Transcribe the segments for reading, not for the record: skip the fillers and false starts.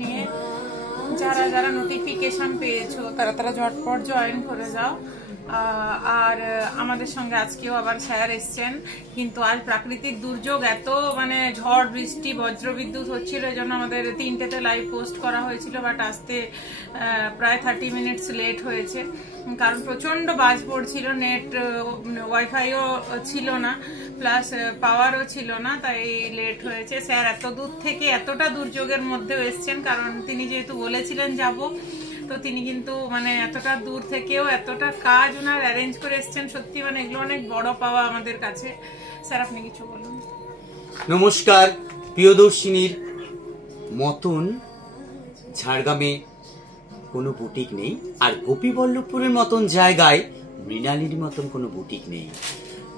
নিয়ে যারা যারা নোটিফিকেশন পেয়েছো তারা তারা ঝটপট জয়েন করে যাও। আর আমাদের সঙ্গে আজকেও আবার স্যার এসছেন, কিন্তু আজ প্রাকৃতিক দুর্যোগ এত মানে ঝড় বৃষ্টি বজ্রবিদ্যুৎ হচ্ছিল, এই জন্য আমাদের 3টেতে লাইভ পোস্ট করা হয়েছিল, বাট আসতে প্রায় 30 মিনিটস লেট হয়েছে, কারণ প্রচন্ড বাজ পড়ছিল, নেট ওয়াইফাইও ছিল না, প্লাস পাওয়ারও ছিল না, তাই লেট হয়েছে। স্যার এত দূর থেকে এতটা দুর্যোগের মধ্যেও এসছেন, কারণ তিনি যেহেতু বলেছিলেন যাব, তো তিনি কিন্তু মানে এতটা দূর থেকেও এতটা কাজ ওনার অ্যারেঞ্জ করে এসছেন, সত্যি মানে এগুলো অনেক বড় পাওয়া আমাদের কাছে। স্যার আপনি কিছু বলুন। নমস্কার। প্রিয়দর্শিনীর মতন ঝাড়গ্রামে কোনো বুটিক নেই, আর গোপীবল্লভপুরের মতন জায়গায় মৃণালিনীর মতন কোনো বুটিক নেই।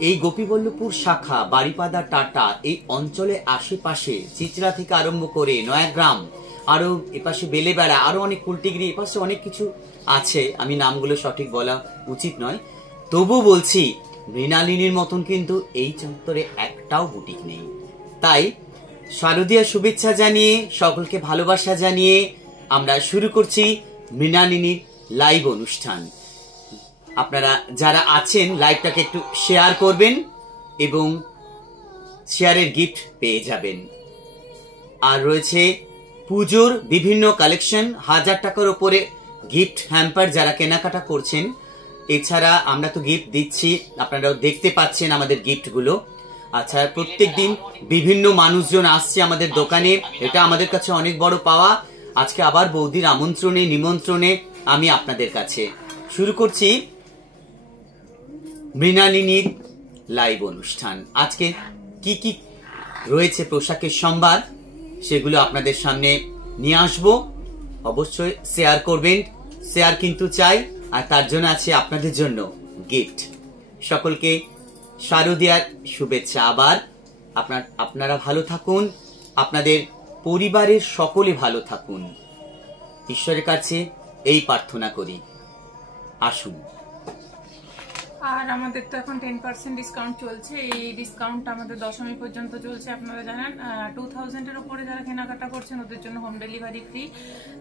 এই গোপীবল্লভপুর শাখা, বারিপাদা, টাটা, এই অঞ্চলে আশেপাশে চিচড়া থেকে আরম্ভ করে নয়াগ্রাম, আরো এপাশে বেলেবেড়া, আরো অনেক কুলটিগিরি, এপাশে অনেক কিছু আছে, আমি নামগুলো সঠিক বলা উচিত নয়, তবু বলছি মৃণালিনীর মতন কিন্তু এই চত্বরে একটাও বুটিক নেই। তাই শারদীয়া শুভেচ্ছা জানিয়ে, সকলকে ভালোবাসা জানিয়ে আমরা শুরু করছি মৃণালিনীর লাইভ অনুষ্ঠান। আপনারা যারা আছেন লাইভটাকে একটু শেয়ার করবেন এবং শেয়ারের গিফট পেয়ে যাবেন। আর রয়েছে পুজোর বিভিন্ন কালেকশন, 1000 টাকার উপরে গিফট হ্যাম্পার যারা কেনাকাটা করছেন। এছাড়া আমরা তো গিফট দিচ্ছি, আপনারাও দেখতে পাচ্ছেন আমাদের গিফটগুলো। আচ্ছা, প্রত্যেকদিন বিভিন্ন মানুষজন আসছে আমাদের দোকানে, এটা আমাদের কাছে অনেক বড় পাওয়া। আজকে আবার বৌদির আমন্ত্রণে নিমন্ত্রণে আমি আপনাদের কাছে শুরু করছি মৃণালিনীর লাইভ অনুষ্ঠান। আজকে কি কি রয়েছে পোশাকের সম্ভার, সেগুলো আপনাদের সামনে নিয়ে আসবো। অবশ্যই শেয়ার করবেন, শেয়ার কিন্তু চাই, আর তার জন্য আছে আপনাদের জন্য গিফট। সকলকে শারদীয়ার শুভেচ্ছা। আবার আপনারা ভালো থাকুন, আপনাদের পরিবারের সকলে ভালো থাকুন, ঈশ্বরের কাছে এই প্রার্থনা করি। আসুন। আর আমাদের তো এখন 10% ডিসকাউন্ট চলছে, এই ডিসকাউন্ট আমাদের 10ই পর্যন্ত চলছে। আপনারা জানেন 2000-এর উপরে যারা কেনাকাটা করছেন ওদের জন্য home delivery free,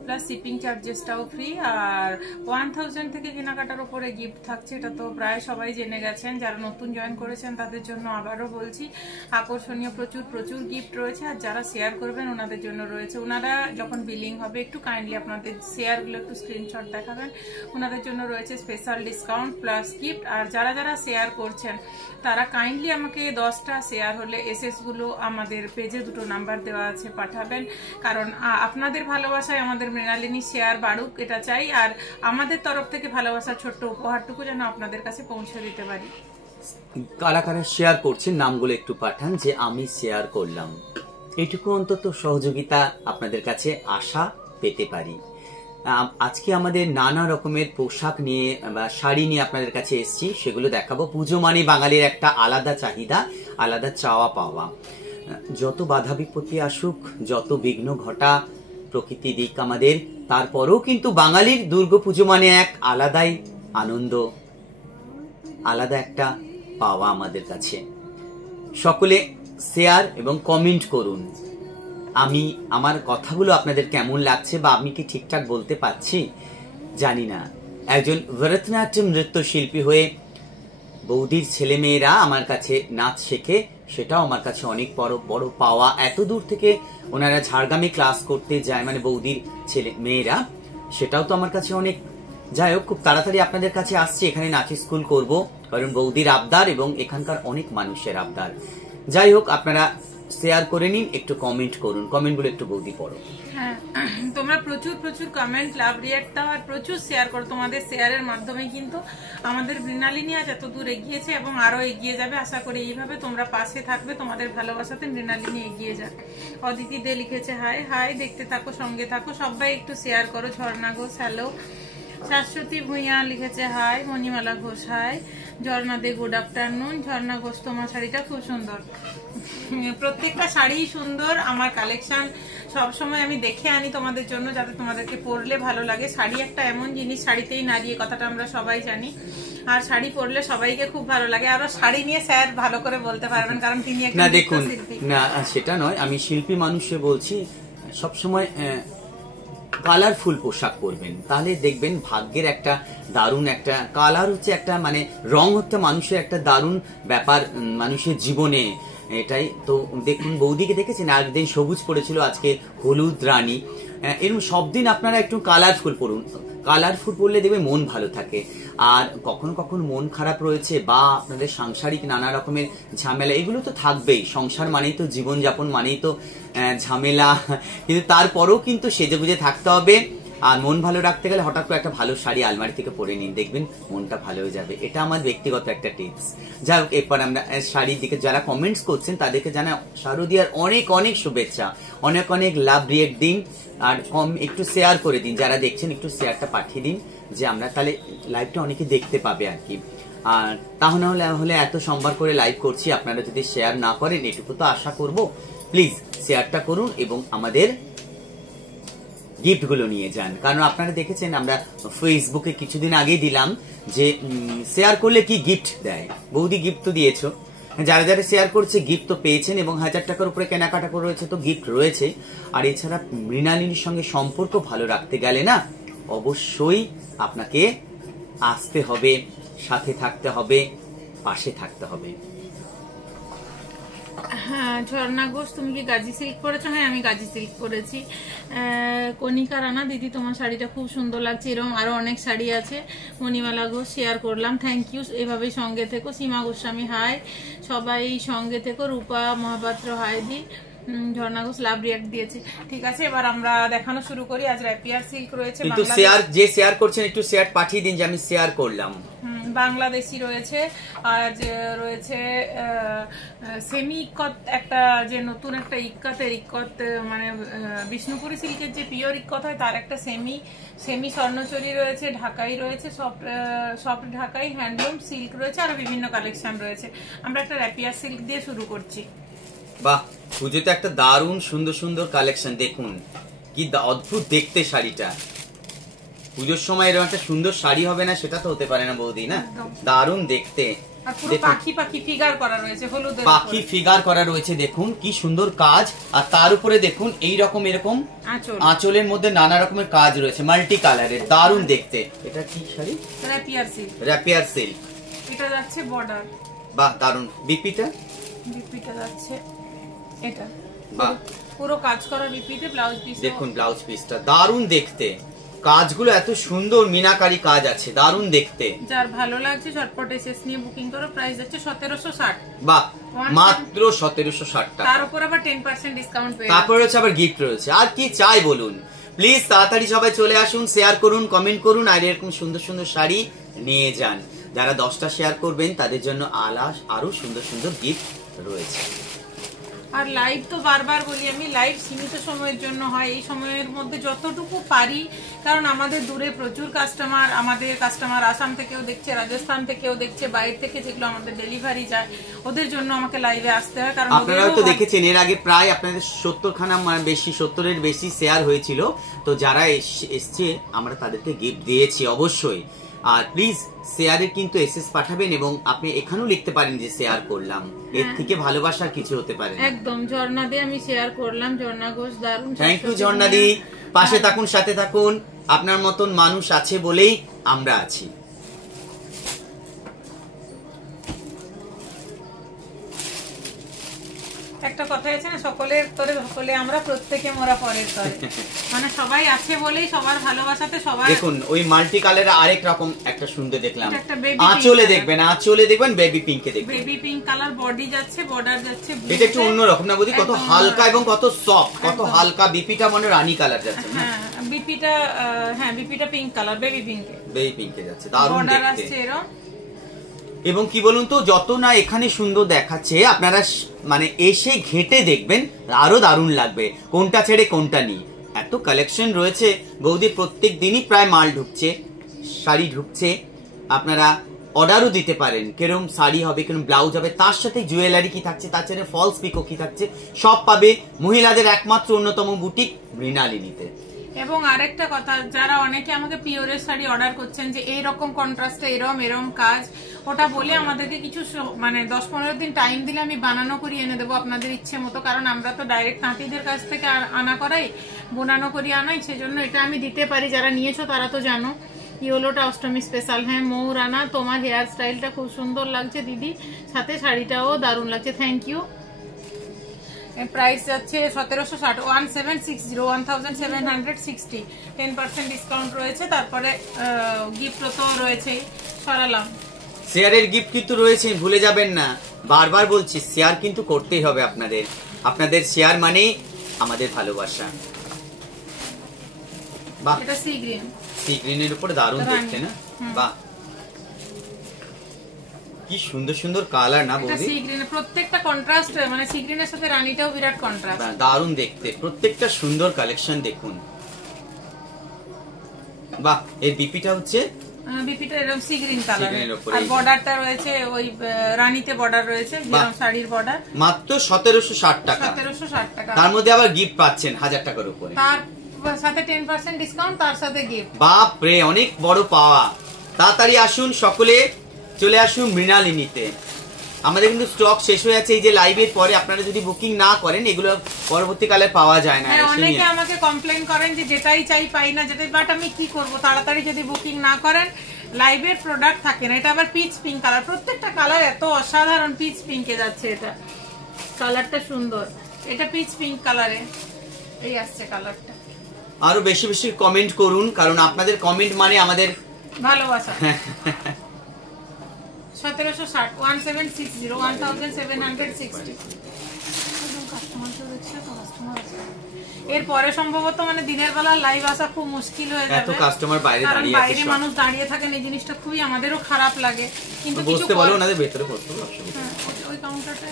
plus shipping চার্জেসটাও ফ্রি। আর 1000 থেকে কেনাকাটার উপরে গিফট থাকছে, এটা তো প্রায় সবাই জেনে গেছেন। যারা নতুন জয়েন করেছেন তাদের জন্য আবারও বলছি, আকর্ষণীয় প্রচুর প্রচুর গিফট রয়েছে। আর যারা শেয়ার করবেন ওনাদের জন্য রয়েছে, ওনারা যখন বিলিং হবে একটু কাইন্ডলি আপনাদের শেয়ারগুলো একটু স্ক্রিনশট দেখাবেন, ওনাদের জন্য রয়েছে স্পেশাল ডিসকাউন্ট প্লাস গিফট। আর যারা যারা শেয়ার করছেন তারা কাইন্ডলি আমাকে 10টা শেয়ার হলে এসএস গুলো আমাদের পেজে 2টো নাম্বার দেওয়া আছে পাঠাবেন, কারণ আপনাদের ভালোবাসায় আমাদের মৃণালিনী শেয়ার বাড়ুক, এটা চাই। আর আমাদের তরফ থেকে ভালোবাসার ছোট্ট উপহারটুকু যেন আপনাদের কাছে পৌঁছে দিতে পারি। কারা কারা শেয়ার করছেন নামগুলো একটু পাঠান, যে আমি শেয়ার করলাম, এইটুকু অন্তত সহযোগিতা আপনাদের কাছে আশা পেতে পারি। আজকে আমাদের নানা রকমের পোশাক নিয়ে বা শাড়ি নিয়ে আপনাদের কাছে এসেছি, সেগুলো দেখাবো। পুজো মানে বাঙালির একটা আলাদা চাহিদা, আলাদা চাওয়া পাওয়া। যত বাধা বিপত্তি আসুক, যত বিঘ্ন ঘটা প্রকৃতি দিক আমাদের, তারপরেও কিন্তু বাঙালির দুর্গাপুজো মানে এক আলাদাই আনন্দ, আলাদা একটা পাওয়া আমাদের কাছে। সকলে শেয়ার এবং কমেন্ট করুন। আমি আমার কথাগুলো আপনাদের কেমন লাগছে, বা আমি কি ঠিকঠাক বলতে পারছি জানি না। একজন ভরতনাট্যম নৃত্যশিল্পী হয়ে বৌদির ছেলে মেয়েরা আমার কাছে নাচ শেখে, সেটাও আমার কাছে অনেক বড় বড় পাওয়া। এত দূর থেকে ওনারা ঝাড়গ্রামে ক্লাস করতে যায়, মানে বৌদির ছেলে মেয়েরা, সেটাও তো আমার কাছে অনেক। যাই হোক, খুব তাড়াতাড়ি আপনাদের কাছে আসছি, এখানে নাচের স্কুল করব, কারণ বৌদির আবদার এবং এখানকার অনেক মানুষের আবদার। যাই হোক, আপনারা শেয়ার করে নিন, একটু কমেন্ট করুন, কমেন্টগুলো একটু বৌদি পড়ো। হ্যাঁ, তোমরা প্রচুর প্রচুর কমেন্ট, লাভ, রিয়াক্ট দাও আর প্রচুর শেয়ার করো। তোমাদের শেয়ারের মাধ্যমে কিন্তু আমাদের মৃণালিনী আজ এত দূর এগিয়েছে এবং আরো এগিয়ে যাবে। আশা করি এইভাবে তোমরা পাশে থাকবে, তোমাদের ভালোবাসাতে মৃণালিনী এগিয়ে যাবে। অদিতি দে লিখেছে হাই হাই, দেখতে থাকো, সঙ্গে থাকো, সবাই একটু শেয়ার করো। ঝর্ণা ঘোষ হ্যালো, শাশ্বতী ভূঁইয়া লিখেছে হাই, মণিমালা ঘোষ হাই, ঝর্ণা দে গুড আফটারনুন। ঝর্ণা ঘোষ তোমার শাড়িটা খুব সুন্দর। প্রত্যেকটা শাড়ি সুন্দর, আমার কালেকশন সবসময় আমি দেখে আনি তোমাদের জন্য, যাতে তোমাদেরকে পরলে ভালো লাগে। শাড়ি একটা এমন জিনিস, শাড়িতেই নারী, কথাটা আমরা সবাই জানি, আর শাড়ি পরলে সবাইকে খুব ভালো লাগে। আরো শাড়ি নিয়ে স্যার ভালো করে বলতে পারবেন, কারণ তিনি একটা দেখুন, না সেটা নয়, আমি শিল্পী মানুষে বলছি, সবসময় কালারফুল পোশাক পরবেন, তাহলে দেখবেন ভাগ্যের একটা দারুণ একটা কালার হচ্ছে একটা মানে রং হচ্ছে মানুষের একটা দারুণ ব্যাপার মানুষের জীবনে। এটাই তো দেখুন বৌদিকে দেখেছেন, একদিন সবুজ পড়েছিল, আজকে হলুদ রানী। এরকম সব দিন আপনারা একটু কালারফুল পড়ুন, কালারফুল পড়লে দেখবে মন ভালো থাকে। আর কখনো কখনো মন খারাপ রয়েছে বা আপনাদের সাংসারিক নানা রকমের ঝামেলা, এগুলো তো থাকবেই। সংসার মানেই তো জীবনযাপন, মানেই তো ঝামেলা, কিন্তু তারপরেও কিন্তু সেজেগুজে থাকতে হবে। আর মন ভালো রাখতে গেলে হঠাৎ করে একটা ভালো শাড়ি আলমারি থেকে পরে নিন, দেখবেন মনটা ভালো হয়ে যাবে। এটা আমার ব্যক্তিগত একটা টিপস। যাই হোক, এরপর আমরা শাড়ির দিকে যারা কমেন্টস করছেন তাদেরকে জানাই শারদীয়ার অনেক অনেক শুভেচ্ছা, অনেক অনেক লাভ রিয়েক্ট দিন, আর একটু শেয়ার করে দিন, যারা দেখছেন একটু শেয়ারটা পাঠিয়ে দিন, যে আমরা তাহলে লাইভটা অনেকে দেখতে পাবে আর কি। আর তাহলে হলে এত সম্বার করে লাইভ করছি, আপনারা যদি শেয়ার না করেন এটুকু তো আশা করব, প্লিজ শেয়ারটা করুন এবং আমাদের গিফটগুলো নিয়ে যান। কারণ আপনারা দেখেছেন আমরা ফেসবুকে কিছুদিন আগে দিলাম যে শেয়ার করলে কি গিফট দেয়। বৌদি গিফট তো দিয়েছো, যারা যারা শেয়ার করছে গিফট তো পেয়েছেন, এবং 1000 টাকার উপরে কেনাকাটা করে রয়েছে তো গিফট রয়েছে। আর এছাড়া মৃণালিনীর সঙ্গে সম্পর্ক ভালো রাখতে গেলে না অবশ্যই আপনাকে আসতে হবে, সাথে থাকতে হবে, পাশে থাকতে হবে। হ্যাঁ, ঝর্ণা ঘোষ তুমি কি গাজি সিল্ক পরেছো? হ্যাঁ, আমি গাজি সিল্ক পরেছি। কণিকা রানা দিদি, তোমার শাড়িটা খুব সুন্দর লাগছে। এরকম আরো অনেক শাড়ি আছে। মণিমালা ঘোষ শেয়ার করলাম, থ্যাংক ইউ। এভাবেই সঙ্গে থেকো। সীমা গোস্বামী হাই, সবাই সঙ্গে থেকো। রূপা মহাপাত্র হাই দি। ঝর্ণা ঘোষ লাভ রিয়াক্ট দিয়েছে। ঠিক আছে, এবার আমরা দেখানো শুরু করি। আজ র্যাপিয়ার সিল্ক রয়েছে, কিন্তু শেয়ার যে শেয়ার করছেন একটু শেয়ার পাঠিয়ে দিন যে আমি শেয়ার করলাম। বাংলাদেশি রয়েছে, আজ রয়েছে সেমি ইক্কত, একটা যে নতুন একটা ইক্কত মানে বিষ্ণুপুরি সিল্কের যে পিওর ইক্কত হয় তার একটা সেমি স্বর্ণচরী রয়েছে, ঢাকাই রয়েছে, সফট ঢাকাই হ্যান্ডলুম সিল্ক রয়েছে, আর বিভিন্ন কালেকশন রয়েছে। আমরা একটা র্যাপিয়ার সিল্ক দিয়ে শুরু করছি। বাহ, পুজোতে একটা দারুণ সুন্দর সুন্দর কালেকশন। দেখুন কি অদ্ভুত দেখতে শাড়িটা। পুজোর সময় এরকম একটা সুন্দর শাড়ি হবে না, সেটা তো হতে পারে না বৌদি, না? দারুণ দেখতে। পাখি ফিগার করা রয়েছে, হলুদের পাখি ফিগার করা রয়েছে, দেখুন কি সুন্দর কাজ। আর তার উপরে দেখুন এইরকম এরকম আঁচলের মধ্যে নানা রকমের কাজ রয়েছে, মাল্টি কালারের, দারুণ দেখতে। এটা কি শাড়ি? Rapier silk. এটা যাচ্ছে বর্ডার। বাহ, দারুণ। বিপিটা যাচ্ছে এটা, বাহ, পুরো কাজ করা বিপিতে। ব্লাউজ পিস দেখুন, ব্লাউজ পিসটা দারুণ দেখতে, কাজগুলো এত সুন্দর মিনাকারি কাজ আছে, দারুণ দেখতে। যার ভালো লাগছে ঝটপট এসএস নিয়ে বুকিং করো। প্রাইস আছে 1760। বাহ, মাত্র 1760 টাকা। তার উপর আবার 10% ডিসকাউন্ট পেয়ে, তারপর হচ্ছে আবার গিফট রয়েছে। আর কি চাই বলুন? প্লিজ তাড়াতাড়ি সবাই চলে আসুন, শেয়ার করুন, কমেন্ট করুন, আর এরকম সুন্দর সুন্দর শাড়ি নিয়ে যান। যারা 10টা শেয়ার করবেন তাদের জন্য আরো সুন্দর সুন্দর গিফট রয়েছে। আর লাইভ তো বারবার বলি আমি, লাইভ সীমিত সময়ের জন্য হয়। এই সময়ের মধ্যে যতটুকু পারি, কারণ আমাদের দূরে প্রচুর কাস্টমার, আমাদের কাস্টমার আসাম থেকেও দেখছে, রাজস্থান থেকেও দেখছে, বাইরে থেকে যেগুলো আমাদের ডেলিভারি যায়, ওদের জন্য আমাকে লাইভে আসতে হয়। কারণ আপনারা তো দেখেছেন এর আগে প্রায় আপনাদের 70খানা বেশি, 70-এর বেশি শেয়ার হয়েছিল। তো যারা এসছে আমরা তাদেরকে গিফট দিয়েছি অবশ্যই। আর প্লিজ শেয়ারের কিন্তু এসএস পাঠাবেন, এবং আপনি এখানেও লিখতে পারেন যে শেয়ার করলাম। এর থেকে ভালোবাসা কিছু হতে পারে না। একদম। ঝর্ণা দি আমি শেয়ার করলাম। ঝর্ণা ঘোষ দারুণ, থ্যাংক ইউ ঝর্ণা দি। পাশে থাকুন, সাথে থাকুন, আপনার মতন মানুষ আছে বলেই আমরা আছি। একটা কথা আছে না, সকলের তরে সকলে আমরা, প্রত্যেকে মোরা পরের তরে। মানে সবাই আছে বলেই সবার ভালোবাসাতে সবাই। দেখুন ওই মাল্টি কালারের আরেক রকম একটা সুন্দর দেখলাম, আঁচলে দেখবেন বেবি পিঙ্কে দেখবেন, বেবি পিঙ্ক কালার। বডি যাচ্ছে, বর্ডার যাচ্ছে, এটা একটু অন্যরকম না বুঝি? কত হালকা এবং কত সফট, কত হালকা। বিপিটা মানে রানী কালার যাচ্ছে। হ্যাঁ, বিপিটা পিঙ্ক কালার, বেবি পিঙ্কে যাচ্ছে, দারুণ দেখতে। বর্ডার আসছে এরকম। এবং কি বলুন তো, যত না এখানে সুন্দর দেখাচ্ছে, আপনারা মানে এসে ঘেটে দেখবেন, আরো দারুণ লাগবে কোনটা ছেড়ে কোনটা নিয়ে। এত কালেকশন রয়েছে বৌদি, প্রত্যেক দিনই প্রায় মাল ঢুকছে, শাড়ি ঢুকছে। আপনারা অর্ডারও দিতে পারেন, কিরকম শাড়ি হবে, কিরকম ব্লাউজ হবে, তার সাথে জুয়েলারি কি থাকছে, তার সাথে ফলস পিকো কি থাকছে, সব পাবে মহিলাদের একমাত্র অন্যতম বুটিক মৃণালিনীতে। এবং আরেকটা কথা, যারা অনেকে আমাকে পিওরের শাড়ি অর্ডার করছেন যে এইরকম কন্ট্রাস্টে এরম কাজ, ওটা বলে আমাদেরকে কিছু মানে 10-15 দিন টাইম দিলে আমি বানানো করি এনে দেবো আপনাদের ইচ্ছে মতো, কারণ আমরা তো ডাইরেক্ট তাঁতিদের কাছ থেকে আনা করাই, বোনানো করি আনাই, সেজন্য এটা আমি দিতে পারি। যারা নিয়েছো তারা তো জানো। ইয়েলোটা অষ্টমী স্পেশাল। হ্যাঁ মৌ রানা, তোমার হেয়ার স্টাইলটা খুব সুন্দর লাগছে দিদি, সাথে শাড়িটাও দারুণ লাগছে, থ্যাংক ইউ। প্রাইস যাচ্ছে 1760, 1760, 10% ডিসকাউন্ট রয়েছে। তারপরে গিফট তো রয়েছে, সরালাম। শেয়ারের গিফট কিন্তু রয়েছে, ভুলে যাবেন না, বারবার বলছি শেয়ার কিন্তু করতেই হবে আপনাদের। আপনাদের শেয়ার মানেই আমাদের ভালোবাসা। বাহ, এটা সি গ্রিন, সি গ্রিনের উপর দারুণ দেখতে না? বাহ, কি সুন্দর সুন্দর কালার না বৌদি। সি গ্রিন প্রত্যেকটা কন্ট্রাস্ট, মানে সি গ্রিনের সাথে রানীটাও বিরাট কন্ট্রাস্ট, দারুণ দেখতে, প্রত্যেকটা সুন্দর কালেকশন দেখুন। বাহ, এর বিপিটা হচ্ছে বিপিটা এরকম সি গ্রিন কালার, আর বর্ডারটা রয়েছে ওই রানীতে বর্ডার রয়েছে, যেরকম শাড়ির বর্ডার। মাত্র 1760 টাকা, 1760 টাকা। তার মধ্যে আবার গিফট পাচ্ছেন 1000 টাকার উপরে, তার সাথে 10% ডিসকাউন্ট, তার সাথে গিফট। বাপ রে, অনেক বড় পাওয়া। তাড়াতাড়ি আসুন সকলে, চলে আসুন মৃণালিনীতে। আমাদের কিন্তু স্টক শেষ হয়ে যাচ্ছে। এই যে লাইভের পরে আপনারা যদি বুকিং না করেন, এগুলো পরবর্তীকালে পাওয়া যায় না। অনেকে আমাকে কমপ্লেন করেন যে যেটাই চাই পাই না, যেটাই, বাট আমি কি করব, তাড়াতাড়ি যদি বুকিং না করেন লাইভের প্রোডাক্ট থাকে না। এটা আবার পিচ পিঙ্ক কালার, প্রত্যেকটা কালার এত অসাধারণ পিচ পিঙ্কে যাচ্ছে। এটা কালারটা সুন্দর, এটা পিচ পিঙ্ক কালারে এই আসছে কালারটা। আরো বেশি বেশি কমেন্ট করুন, কারণ আপনাদের কমেন্ট মানে আমাদের ভালোবাসা। 1760, 1760, 1760। এরপরে সম্ভবত মানে দিনের বেলা লাইভ আসা খুব মুশকিল হয়ে যাবে, এত কাস্টমার বাইরে দাঁড়িয়ে আছে, বাইরে মানুষ দাঁড়িয়ে থাকেন। এই জিনিসটা খুবই আমাদেরও খারাপ লাগে, কিন্তু কিছু বসতে বলো, ওনাদের ভেতরে বসতে বলো, ওই কাউন্টারটা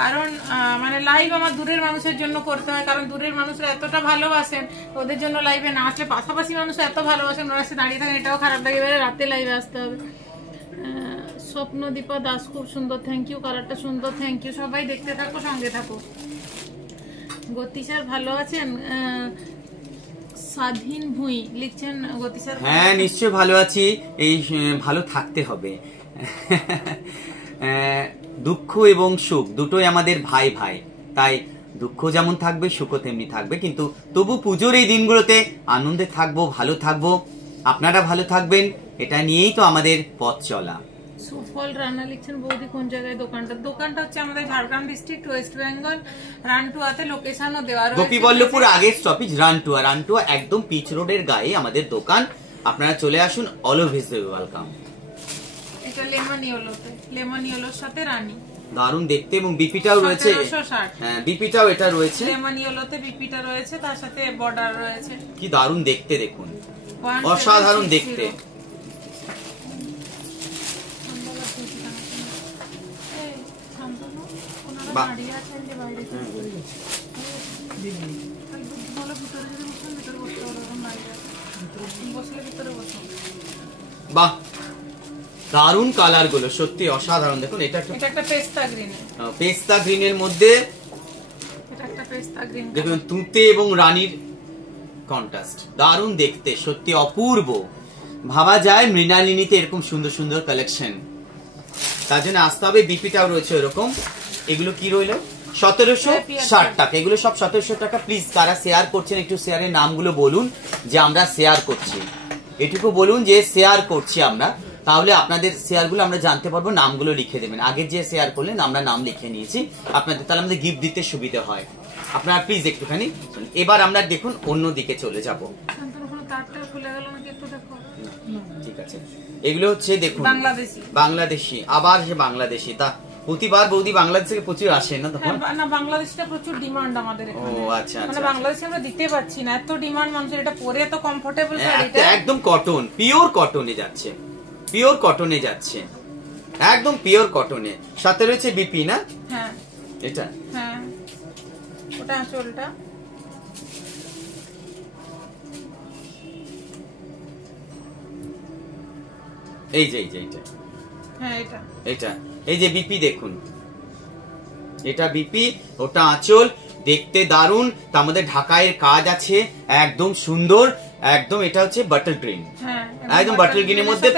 কারণ মানে লাইভ আমার দূরের মানুষের জন্য করতে হয়, কারণ দূরের মানুষরা এতটা ভালোবাসেন, ওদের জন্য লাইভে না আসলে পাশাপাশি মানুষ এত ভালোবাসেন, ওরা সে দাঁড়িয়ে থাকেন, এটাও খারাপ লাগে। এবারে রাতে লাইভে আসতে হবে। স্বপ্নদীপা দাস, খুব সুন্দর, থ্যাংক ইউ, কালারটা সুন্দর, থ্যাংক ইউ। সবাই দেখতে থাকো, সঙ্গে থাকো। গতি স্যার ভালো আছেন? স্বাধীন ভুঁই লিখছেন গতি স্যার। হ্যাঁ নিশ্চয়ই ভালো আছি, এই ভালো থাকতে হবে। দুঃখ এবং সুখ দুটোই আমাদের ভাই ভাই, তাই দুঃখ যেমন থাকবে সুখও তেমনি থাকবে, কিন্তু তবু পুজোর এই দিনগুলোতে আনন্দে থাকবো, ভালো থাকবো, আপনারা ভালো থাকবেন, এটা নিয়েই তো আমাদের পথ চলা। সুফল রান্না লিখছেন বৌদি কোন জায়গায় দোকানটা? দোকানটা হচ্ছে আমাদের ঝাড়গ্রাম ডিস্ট্রিক্ট, ওয়েস্ট বেঙ্গল, রানটুয়াতে লোকেশনও দেওয়া রয়েছে। গোপীবল্লভপুর আগের স্টপেজ রানটুয়া, রানটুয়া একদম পিচ রোডের গায়ে আমাদের দোকান। আপনারা চলে আসুন, অলওয়েজ ওয়েলকাম। এটা লেমন ইয়েলোতে, লেমন ইয়েলোর সাথে রানী, দারুণ দেখতে, এবং বিপিটাও রয়েছে। 1760, হ্যাঁ বিপিটাও এটা রয়েছে, লেমন ইয়েলোতে বিপিটা রয়েছে, তার সাথে বর্ডার রয়েছে। কি দারুণ দেখতে, দেখুন অসাধারণ দেখতে। বাহ, দারুণ কালার গুলো, সত্যি অসাধারণ। দেখুন এটা একটা পেস্তা গ্রিন, পেস্তা গ্রিনের মধ্যে এটা একটা পেস্তা গ্রিন, দেখুন তুঁতে এবং রানীর কন্ট্রাস্ট, দারুণ দেখতে, সত্যি অপূর্ব। ভাবা যায় মৃণালিনীতে এরকম সুন্দর সুন্দর কালেকশন, তার জন্য আসতে হবে। বিপিটাও রয়েছে এরকম। এগুলো কি রইল? 1760 টাকা। এগুলো সব 1700 টাকা। প্লিজ কারা শেয়ার করছেন একটু শেয়ারের নামগুলো বলুন, যে আমরা শেয়ার করছি, এটুকু বলুন যে শেয়ার করছি আমরা, তাহলে আপনাদের শেয়ারগুলো আমরা জানতে পারবো। নামগুলো লিখে দেবেন, আগের যে শেয়ার করলেন আমরা নাম লিখে নিয়েছি আপনাদের, তাহলে আমাদের গিফট দিতে সুবিধা হয়। আপনারা প্লিজ একটুখানি। এবার আমরা দেখুন অন্য দিকে চলে যাব। ঠিক আছে, এগুলো হচ্ছে দেখুন বাংলাদেশি, আবার সে বাংলাদেশি। তা প্রতিবার বৌদি বাংলাদেশ থেকে প্রচুর আসে না? তখন না, বাংলাদেশটা প্রচুর ডিমান্ড আমাদের এখানে। ও আচ্ছা, মানে বাংলাদেশে আমরা দিতে পারছি না, এত ডিমান্ড মানুষের। এটা পরে এত কমফোর্টেবল শাড়িটা, একদম কটন, পিওর কটনে যাচ্ছে, পিওর কটনে যাচ্ছে, একদম পিওর কটনে। সাথে রয়েছে বিপি না? হ্যাঁ এটা, হ্যাঁ ওটা আঁচলটা। এই যে এটা, হ্যাঁ এটা, এটা এই যে বিপি দেখুন, এটা বিপি, ওটা আঁচল। দেখতে দারুণ, তার মধ্যে ঢাকাইয়ের কাজ আছে, একদম সুন্দর, একদম এটা হচ্ছে বাটার গ্রিন, একদম বাটার গ্রিনের মধ্যে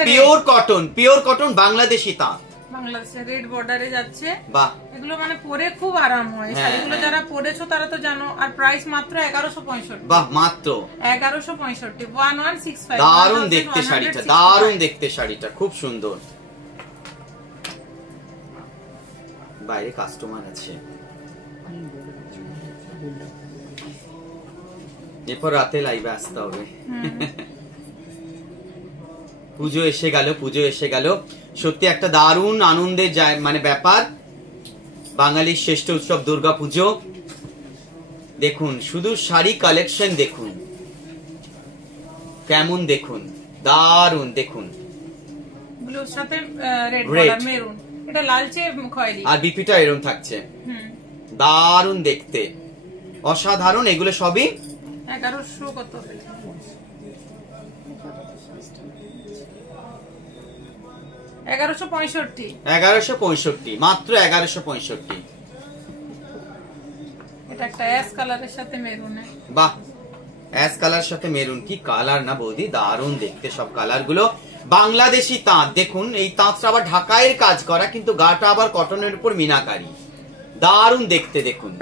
পিওর কটন বাংলাদেশি তাঁত, বাংলাদেশের রেড বর্ডারে যাচ্ছে। বাহ, এগুলো মানে পরে খুব আরাম হয়, শাড়িগুলো যারা পরেছো তারা তো জানো। আর প্রাইস মাত্র 1165। বাহ, মাত্র 1165, 1165। দারুণ দেখতে শাড়িটা, দারুণ দেখতে শাড়িটা, খুব সুন্দর। বাইরে কাস্টমার আছে, এরপর রাতে লাইভে আসতে হবে। পুজো এসে গেল, সত্যি একটা দারুণ আনন্দের মানে ব্যাপার, বাঙালির শ্রেষ্ঠ উৎসব দুর্গা পুজো। দেখুন শুধু শাড়ি কালেকশন দেখুন কেমন, দেখুন দারুণ, দেখুন ব্লুর সাথে রেড কালার মেরুন, এটা লালচে খয়েরি, আর বিপিটা এরকম থাকছে, দারুণ দেখতে, অসাধারণ। এগুলো সবই 1100 কত, 1165, মাত্র 1165। এটা একটা অ্যাশ কালারের সাথে মেরুন, বাহ, অ্যাশ কালার সাথে মেরুন, কি কালার না বৌদি, দারুণ দেখতে সব কালার গুলো। বাংলাদেশি তাঁত, দেখুন এই তাঁতটা আবার ঢাকাইয়ের কাজ করা, কিন্তু গাটা আবার কটনের উপর মিনাকারি, দারুণ দেখতে। দেখুন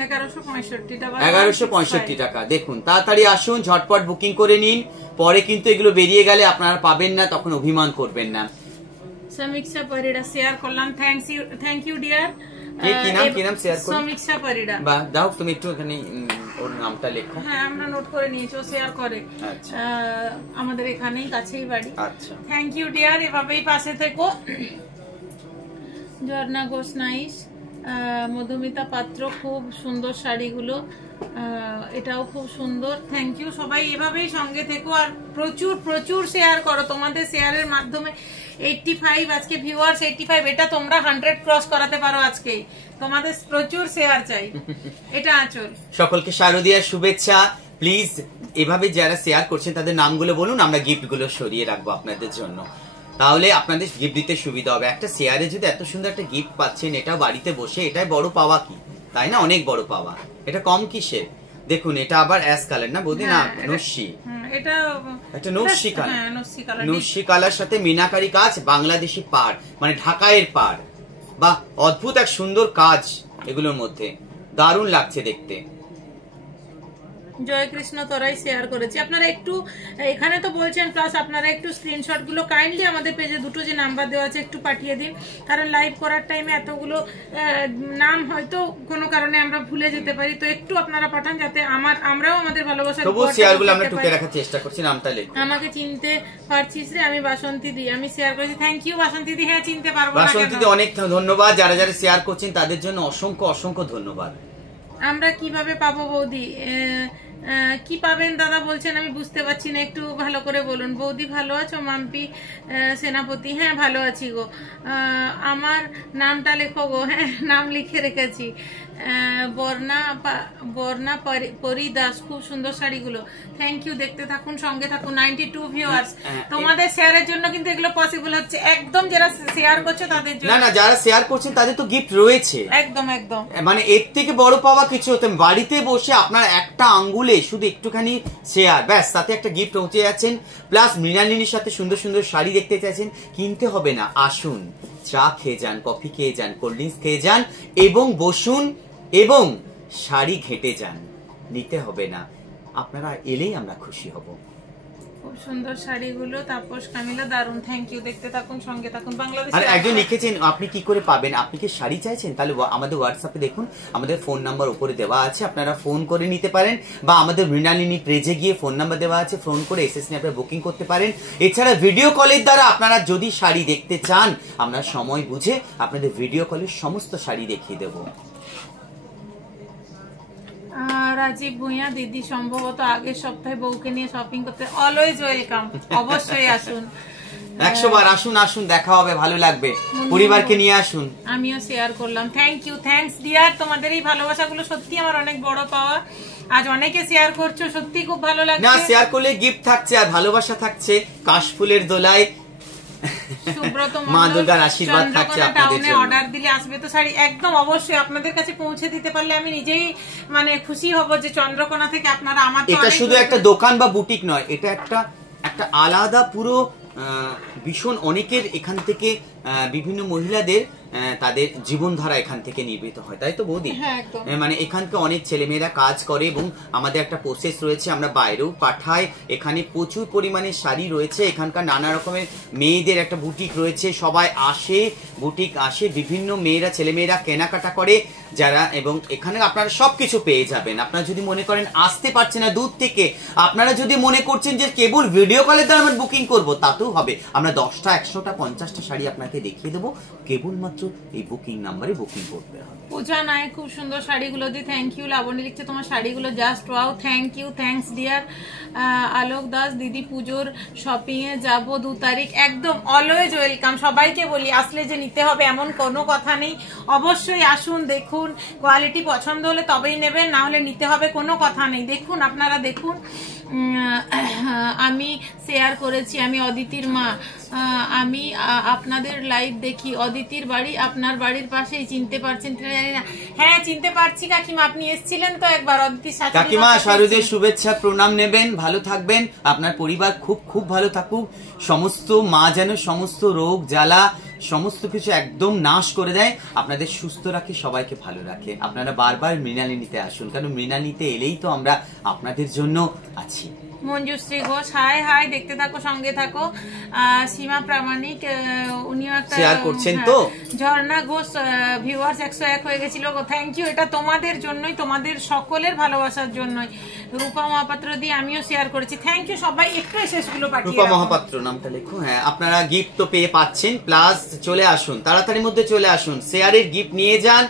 1165 টাকা। দেখুন তাড়াতাড়ি আসুন, ঝটপট বুকিং করে নিন, পরে কিন্তু এগুলো বেরিয়ে গেলে আপনারা পাবেন না, তখন অভিমান করবেন না। সমীক্ষা পরিড়া শেয়ার করলাম, থ্যাংক ইউ ডিয়ার। কি নাম শেয়ার করলাম? সমীক্ষা পরিড়া। বাহ, দাও তুমি একটু এখানে ওর নামটা লেখো। হ্যাঁ, আমরা নোট করে নিয়েছি, ও শেয়ার করে। আচ্ছা, আমাদের এখানেই কাছেই বাড়ি। আচ্ছা, থ্যাংক ইউ ডিয়ার, এভাবেই পাশে থেকো। ঝর্ণা ঘোষ নাইস, মধুমিতা পাত্র, খুব সুন্দর শাড়িগুলো, এটাও খুব সুন্দর। থ্যাংক ইউ, সবাই এভাবেই সঙ্গে থেকো আর প্রচুর প্রচুর শেয়ার করো। তোমাদের শেয়ারের মাধ্যমে 85 আজকে ভিউয়ার্স 85, এটা তোমরা 100 ক্রস করাতে পারো আজকেই। তোমাদের প্রচুর শেয়ার চাই। এটা আঁচল। সকলকে শারদীয়ার শুভেচ্ছা। প্লিজ এভাবে যারা শেয়ার করছেন তাদের নামগুলো বলুন, আমরা গিফট গুলো সরিয়ে রাখবো আপনাদের জন্য, তাহলে আপনাদের গিফট দিতে সুবিধা হবে। একটা শেয়ারে যদি এত সুন্দর একটা গিফট পাচ্ছেন, এটাও বাড়িতে বসে, এটাই বড় পাওয়া, কি তাই না? অনেক বড় পাওয়া, এটা কম কিসের? দেখুন এটা আবার অ্যাশ কালার না বৌদি, না নস্যি, এটা একটা নস্যি কালার, নস্যি কালার সাথে মিনাকারি কাজ, বাংলাদেশি পাড় মানে ঢাকাইয়ের পাড়। বাহ, অদ্ভুত এক সুন্দর কাজ এগুলোর মধ্যে, দারুণ লাগছে দেখতে। জয় কৃষ্ণ তোরাই শেয়ার করেছি। আপনারা একটু এখানে তো বলছেন, প্লাস আপনারা একটু স্ক্রিনশট গুলো কাইন্ডলি আমাদের পেজে দুটো যে নাম্বার দেওয়া আছে একটু পাঠিয়ে দিন, কারণ লাইভ করার টাইমে এতগুলো নাম হয়তো কোনো কারণে আমরা ভুলে যেতে পারি, তো একটু আপনারা পাঠান যাতে আমরাও আমাদের ভালোবাসা শেয়ারগুলো আমরা টুকে রাখার চেষ্টা করছি। নামটা লেখো। আমাকে চিনতে পারছিস রে, আমি বাসন্তী দি, আমি শেয়ার করেছি। থ্যাংক ইউ বাসন্তী দি। হ্যাঁ, চিনতে পারবো না, বাসন্তী দি অনেক ধন্যবাদ, যারা যারা শেয়ার করছেন তাদের জন্য অসংখ্য অসংখ্য ধন্যবাদ। আমরা কিভাবে পাবো বৌদি? কি পাবেন দাদা বলছেন, আমি বুঝতে পারছি না, একটু ভালো করে বলুন। বৌদি ভালো আছো? মাম্পি সেনাপতি, হ্যাঁ ভালো আছি গো। আমার নামটা লেখো গো। হ্যাঁ, নাম লিখে রেখেছি। বর্ণা পরিদাস, খুব সুন্দর শাড়িগুলো। থ্যাংক ইউ, দেখতে থাকুন, সঙ্গে থাকুন। 92 ভিউয়ার্স, তোমাদের শেয়ারের জন্য কিন্তু এগুলো পসিবল হচ্ছে, একদম যারা শেয়ার করছে তাদের জন্য। না, যারা শেয়ার করছেন তাদের তো গিফট রয়েছে, একদম একদম, মানে এর থেকে বড় পাওয়া কিছু হতে, বাড়িতে বসে আপনার একটা আঙ্গুলে শুধু একটুখানি শেয়ার, ব্যাস তাতে একটা গিফট পৌঁছে যাচ্ছেন। প্লাস মৃণালিনীর সাথে সুন্দর সুন্দর শাড়ি দেখতে চাইছেন, কিনতে হবে না, আসুন, চা খেয়ে যান, কফি খেয়ে যান, কোল্ড ড্রিঙ্কস খেয়ে যান এবং বসুন এবং শাড়ি ঘেঁটে যান, নিতে হবে না, আপনারা এলেই আমরা খুশি হব। খুব সুন্দর শাড়িগুলো। তাপস কামিলা, দারুন, থ্যাংক ইউ, দেখতে থাকুন, সঙ্গে থাকুন। বাংলাদেশ আর একজন লিখেছেন আপনি কি করে পাবেন, আপনি কি শাড়ি চাইছেন, তাহলে আমাদের হোয়াটসঅ্যাপে দেখুন, আমাদের ফোন নাম্বার উপরে দেওয়া আছে, আপনারা ফোন করে নিতে পারেন, বা আমাদের মৃণালিনী পেজে গিয়ে ফোন নাম্বার দেওয়া আছে, ফোন করে এসএস নিয়ে আপনারা বুকিং করতে পারেন। এছাড়া ভিডিও কলের দ্বারা আপনারা যদি শাড়ি দেখতে চান, আমরা সময় বুঝে আপনাদের ভিডিও কলের সমস্ত শাড়ি দেখিয়ে দেবো। রাজীব ভুঁইয়া, দিদি সম্ভবত আগের সপ্তাহে বউকে নিয়ে শপিং করতে। অলওয়েজ ওয়েলকাম, অবশ্যই আসুন, 100 বার আসুন, আসুন, দেখা হবে, ভালো লাগবে, পরিবারকে নিয়ে আসুন। আমিও শেয়ার করলাম। থ্যাংক ইউ, থ্যাঙ্কস ডিয়ার, তোমাদের এই ভালোবাসাগুলো সত্যি আমার অনেক বড় পাওয়া। আজ অনেকে শেয়ার করছো, সত্যি খুব ভালো লাগছে। না, শেয়ার করলে গিফট থাকছে আর ভালোবাসা থাকছে, কাশফুলের দোলায় সুব্রত মা দুর্গার আশীর্বাদ থাকছে আপনাদের জন্য। অর্ডার দিলে আসবে তো শাড়ি, একদম অবশ্যই আপনাদের কাছে পৌঁছে দিতে পারলে আমি নিজেই মানে খুশি হব যে চন্দ্রকোনা থেকে আপনারা আমার। এটা শুধু একটা দোকান বা বুটিক নয়, এটা একটা আলাদা পুরো ভীষণ অনেকের এখান থেকে বিভিন্ন মহিলাদের তাদের জীবনধারা এখান থেকে নির্মিত হয়, তাই তো বৌদি? মানে এখানকে অনেক ছেলেমেয়েরা কাজ করে এবং আমাদের একটা প্রসেস রয়েছে, আমরা বাইরেও পাঠাই। এখানে প্রচুর পরিমাণে শাড়ি রয়েছে, এখানকার নানা রকমের মেয়েদের একটা বুটিক রয়েছে, সবাই আসে, বুটিক আসে, বিভিন্ন মেয়েরা ছেলেমেয়েরা কেনাকাটা করে যারা, এবং এখানে আপনারা সবকিছু পেয়ে যাবেন। আপনারা যদি মনে করেন আসতে পারছেন না দূর থেকে, আপনারা যদি মনে করছেন যে কেবল ভিডিও কলের দ্বারা আমরা বুকিং করবো, তাতেও হবে। আমরা 10টা 100টা 50টা শাড়ি আপনাকে দেখিয়ে দেবো, কেবলমাত্র এই বুকিং নাম্বারে বুকিং করতে হবে। পূজা নাই খুব সুন্দর শাড়িগুলো দিয়ে থ্যাংক ইউ। লাবণী লিখছে তোমার শাড়িগুলো just wow, thank you, thanks dear. Alok Das দিদি পুজোর শপিং এ যাবো 2 তারিখ, একদম অলওয়েজ ওয়েলকাম। সবাইকে বলি আসলে যে নিতে হবে এমন কোনো কথা নেই, অবশ্যই আসুন, দেখুন, কোয়ালিটি পছন্দ হলে তবেই নেবেন, না হলে নিতে হবে কোনো কথা নেই। দেখুন, আপনারা দেখুন। আমি শেয়ার করেছি, আমি অদিতির মা, আমি আপনাদের লাইভ দেখি। অদিতির বাড়ি আপনার বাড়ির পাশেই, চিনতে পারছেন কিনা জানি না। হ্যাঁ চিনতে পারছি কাকিমা, আপনি এসেছিলেন তো একবার অদিতির সাথে। কাকিমা শারদের শুভেচ্ছা প্রণাম নেবেন, ভালো থাকবেন, আপনার পরিবার খুব খুব ভালো থাকুক, সমস্ত মা যেন সমস্ত রোগ জ্বালা সমস্ত কিছু একদম নাশ করে দেয়, আপনাদের সুস্থ রাখে, সবাইকে ভালো রাখে। আপনারা বারবার মৃণালিনীতে আসুন, কারণ মৃণালিনীতে এলেই তো আমরা আপনাদের জন্য আছি। মঞ্জুশ্রী ঘোষ হাই হাই, দেখতে থাকো, সঙ্গে থাকো। সীমা প্রামাণিক উনিও একটা শেয়ার করছেন তো। ঝর্ণা ঘোষ ভিউয়ার্স 101 হয়ে গেছিল, থ্যাংক ইউ। এটা তোমাদের জন্যই, তোমাদের সকলের ভালোবাসার জন্যই। রূপা মহাপাত্র দিয়ে আমিও শেয়ার করেছি, থ্যাংক ইউ। সবাই একটু শেষগুলো পাঠিয়ে রূপা মহাপাত্র নামটা লেখো। হ্যাঁ, আপনারা গিফট তো পেয়ে পাচ্ছেন, প্লাস চলে আসুন, তাড়াতাড়ির মধ্যে চলে আসুন, শেয়ারের গিফট নিয়ে যান,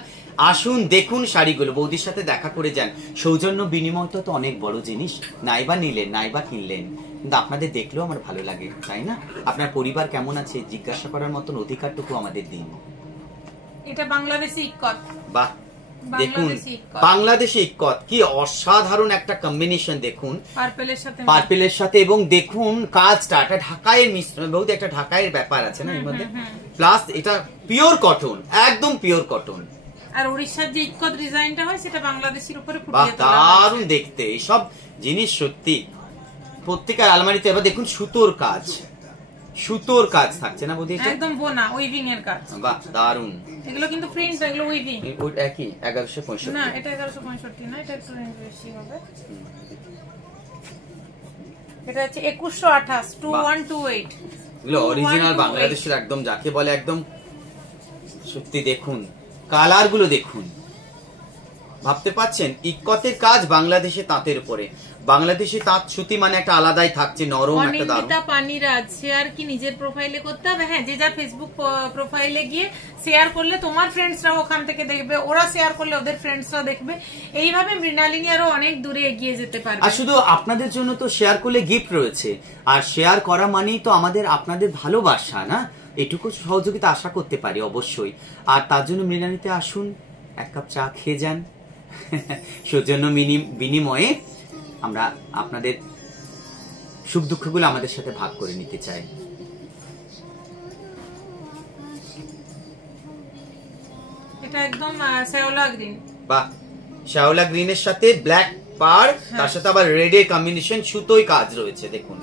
আসুন দেখুন শাড়িগুলো, বৌদির সাথে দেখা করে যান। সৌজন্য বিনিময়টা তো অনেক বড় জিনিস, নাইবা নিলেন নাইবা কিনলেন, কিন্তু আপনাদের দেখলেও আমার ভালো লাগে, তাই না? আপনার পরিবার কেমন আছে জিজ্ঞাসা করার মতন অধিকারটুকু আমাদের দিন। এটা বাংলাদেশি ইক্কত। বাহ, দেখুন বাংলাদেশি ইক্কত, কি অসাধারণ একটা কম্বিনেশন। দেখুন পার্পেলের সাথে, এবং দেখুন কাজটা একটা ঢাকাইয়ের মিশ্রণ, বহুত একটা ঢাকাইয়ের ব্যাপার আছে না এর মধ্যে, প্লাস এটা পিওর কটন, একদম পিওর কটন। আর উড়িষ্যার যে ইক্কত ডিজাইনটা হয় সেটা বাংলাদেশের উপরে ফুটিয়ে তোলা, দারুণ দেখতে। এইসব জিনিস সত্যি প্রত্যেকের আলমারিতে। এবার দেখুন সুতোর কাজ, সুতোর কাজ থাকছে না বৌদি, একদম বোনা উইভিং এর কাজ। বাহ, দারুণ। এগুলো কিন্তু প্রিন্ট, এগুলো উইভিং। ওটা একই 1165 না, এটা 1165 না, এটা একটু রেঞ্জ বেশি হবে। এটা হচ্ছে 2128 2128। এগুলো অরিজিনাল বাংলাদেশের, একদম যাকে বলে একদম সত্যি। দেখুন কালার গুলো দেখুন, ভাবতে পাচ্ছেন ইক্কতের কাজ বাংলাদেশে তাঁতের উপরে। বাংলাদেশে তাঁত সুতি মানে একটা আলাদাই থাকছে, নরম একটা দারুণ। অনিন্দিতা পানিরাজ শেয়ার কি নিজের প্রোফাইলে করতে হবে? হ্যাঁ, যে যা ফেসবুক প্রোফাইলে গিয়ে শেয়ার করলে তোমার ফ্রেন্ডসরা ওখান থেকে দেখবে, ওরা শেয়ার করলে ওদের ফ্রেন্ডসরা দেখবে, এইভাবে মৃণালিনী আরো অনেক দূরে এগিয়ে যেতে পারবে। আর শুধু আপনাদের জন্য তো শেয়ার করলে গিফট রয়েছে, আর শেয়ার করা মানেই তো আমাদের আপনাদের ভালোবাসা, না? এটুকু সহযোগিতা আশা করতে পারি অবশ্যই। আর তার জন্য মৃণালিনীতে আসুন, এক কাপ চা খেয়ে যান, সৌজন্য বিনিময়ে আমরা আপনাদের সুখ দুঃখগুলো আমাদের সাথে ভাগ করে নিতে চাই। এটা একদম শ্যাওলা গ্রিন। বাহ, শ্যাওলা গ্রিনের সাথে ব্ল্যাক পার, তার সাথে আবার রেডের কম্বিনেশন, সুতোয় কাজ রয়েছে। দেখুন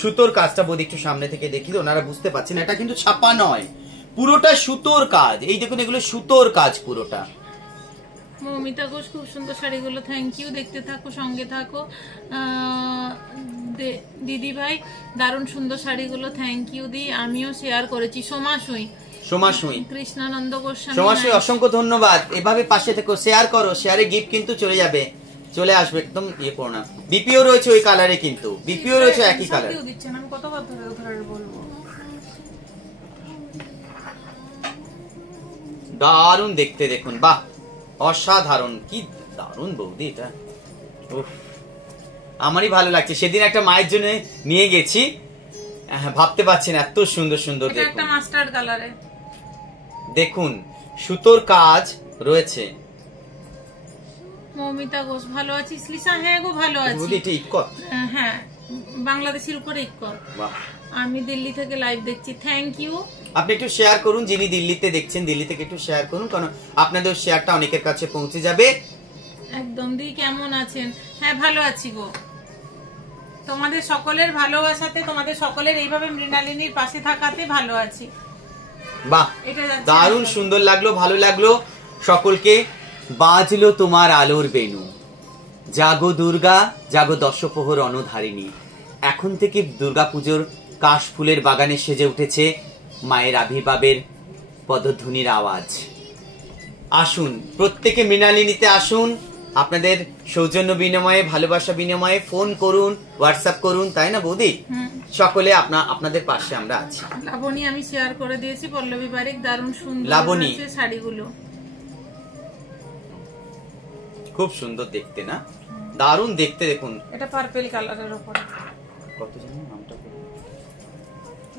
সুতোর কাজটা বৌদি একটু সামনে থেকে দেখি, ওনারা বুঝতে পারছেন এটা কিন্তু ছাপা নয়, পুরোটা সুতোর কাজ। এই দেখুন এগুলো সুতোর কাজ পুরোটা। মৌমিতা ঘোষ খুব সুন্দর শাড়িগুলো, থ্যাংক ইউ, দেখতে থাকো, সঙ্গে থাকো। দিদি ভাই দারুণ সুন্দর শাড়িগুলো, থ্যাংক ইউ দি, আমিও শেয়ার করেছি। সোমাশুই কৃষ্ণানন্দ গোস্বামী, সোমাশুই অসংখ্য ধন্যবাদ। এভাবে পাশে থেকো, শেয়ার করো, শেয়ারে গিফট কিন্তু চলে যাবে, চলে আসবে, একদম ইয়ে করো না। বিপিও রয়েছে ওই কালারে, কিন্তু বিপিও রয়েছে একই কালার। আমি কতবার ধরে বলবো, দারুণ দেখতে। দেখুন বাহ, অসাধারণ, কি দারুণ বৌদি এটা, আমারই ভালো লাগছে। সেদিন একটা মায়ের জন্য নিয়ে গেছি, ভাবতে পারছেন এত সুন্দর সুন্দর। একটা মাস্টার্ড কালারে, দেখুন সুতোর কাজ রয়েছে। মৌমিতা ঘোষ ভালো আছিস লিসা? হ্যাঁ গো ভালো আছি। এটা ইক্কত, হ্যাঁ বাংলাদেশের উপরে ইক্কল। বাহ, আমি দিল্লি থেকে লাইভ দেখছি, থ্যাংক ইউ। আপনি একটু শেয়ার করুন, যিনি দিল্লিতে দেখছেন দিল্লি থেকে একটু শেয়ার করুন, কারণ আপনাদের শেয়ারটা অনেকের কাছে পৌঁছে যাবে। একদম। দি কেমন আছেন? হ্যাঁ ভালো আছি গো। তোমাদের সকলের ভালোবাসাতে, তোমাদের সকলের এইভাবে মৃণালিনীর পাশে থাকাতে ভালো আছি। বাহ, দারুণ সুন্দর লাগলো, ভালো লাগলো। সকলকে বাজলো তোমার আলোর বেনু, জাগো দুর্গা জাগো দশপ্রহর অনধারিণী। এখন থেকে দুর্গাপুজোর কাশফুলের বাগানে সেজে উঠেছে মায়ের আবির্ভাবের পদধ্বনির আওয়াজ। আসুন প্রত্যেকে মৃণালিনীতে আসুন, আপনাদের সৌজন্য বিনিময়ে, ভালোবাসা বিনিময়ে ফোন করুন, হোয়াটসঅ্যাপ করুন, তাই না বৌদি? সকলে আপনাদের পাশে আমরা আছি। লাবণী আমি শেয়ার করে দিয়েছি, পল্লবী বারিক দারুণ সুন্দর লাবণী শাড়িগুলো, খুব সুন্দর দেখতে না? দারুণ দেখতে। দেখুন এটা পার্পল কালারের উপরে, কত জানেন নামটা?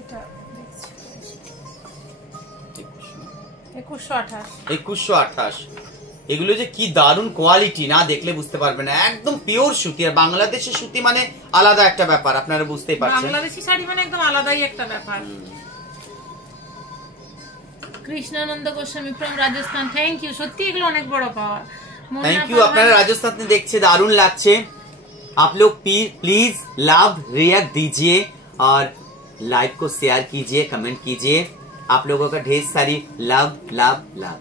এটা 2128। এগুলো যে কি দারুণ কোয়ালিটি, না দেখলে বুঝতে পারবে না। একদম পিওর সুতি, আর বাংলাদেশের সুতি মানে আলাদা একটা ব্যাপার, আপনারা বুঝতেই পারছেন। বাংলাদেশি শাড়ি মানে একদম আলাদাই একটা ব্যাপার। Krishnananda Goswami from Rajasthan, thank you. সত্যি এগুলো অনেক বড় পাওয়া, থ্যাংক ইউ। আপনারা রাজস্থান থেকে দেখছে, दारुण লাগছে। आप लोग प्लीज लव रिएक्ट दीजिए और लाइव को शेयर कीजिए, कमेंट कीजिए। आप लोगों का ढेर सारी लव लव लव।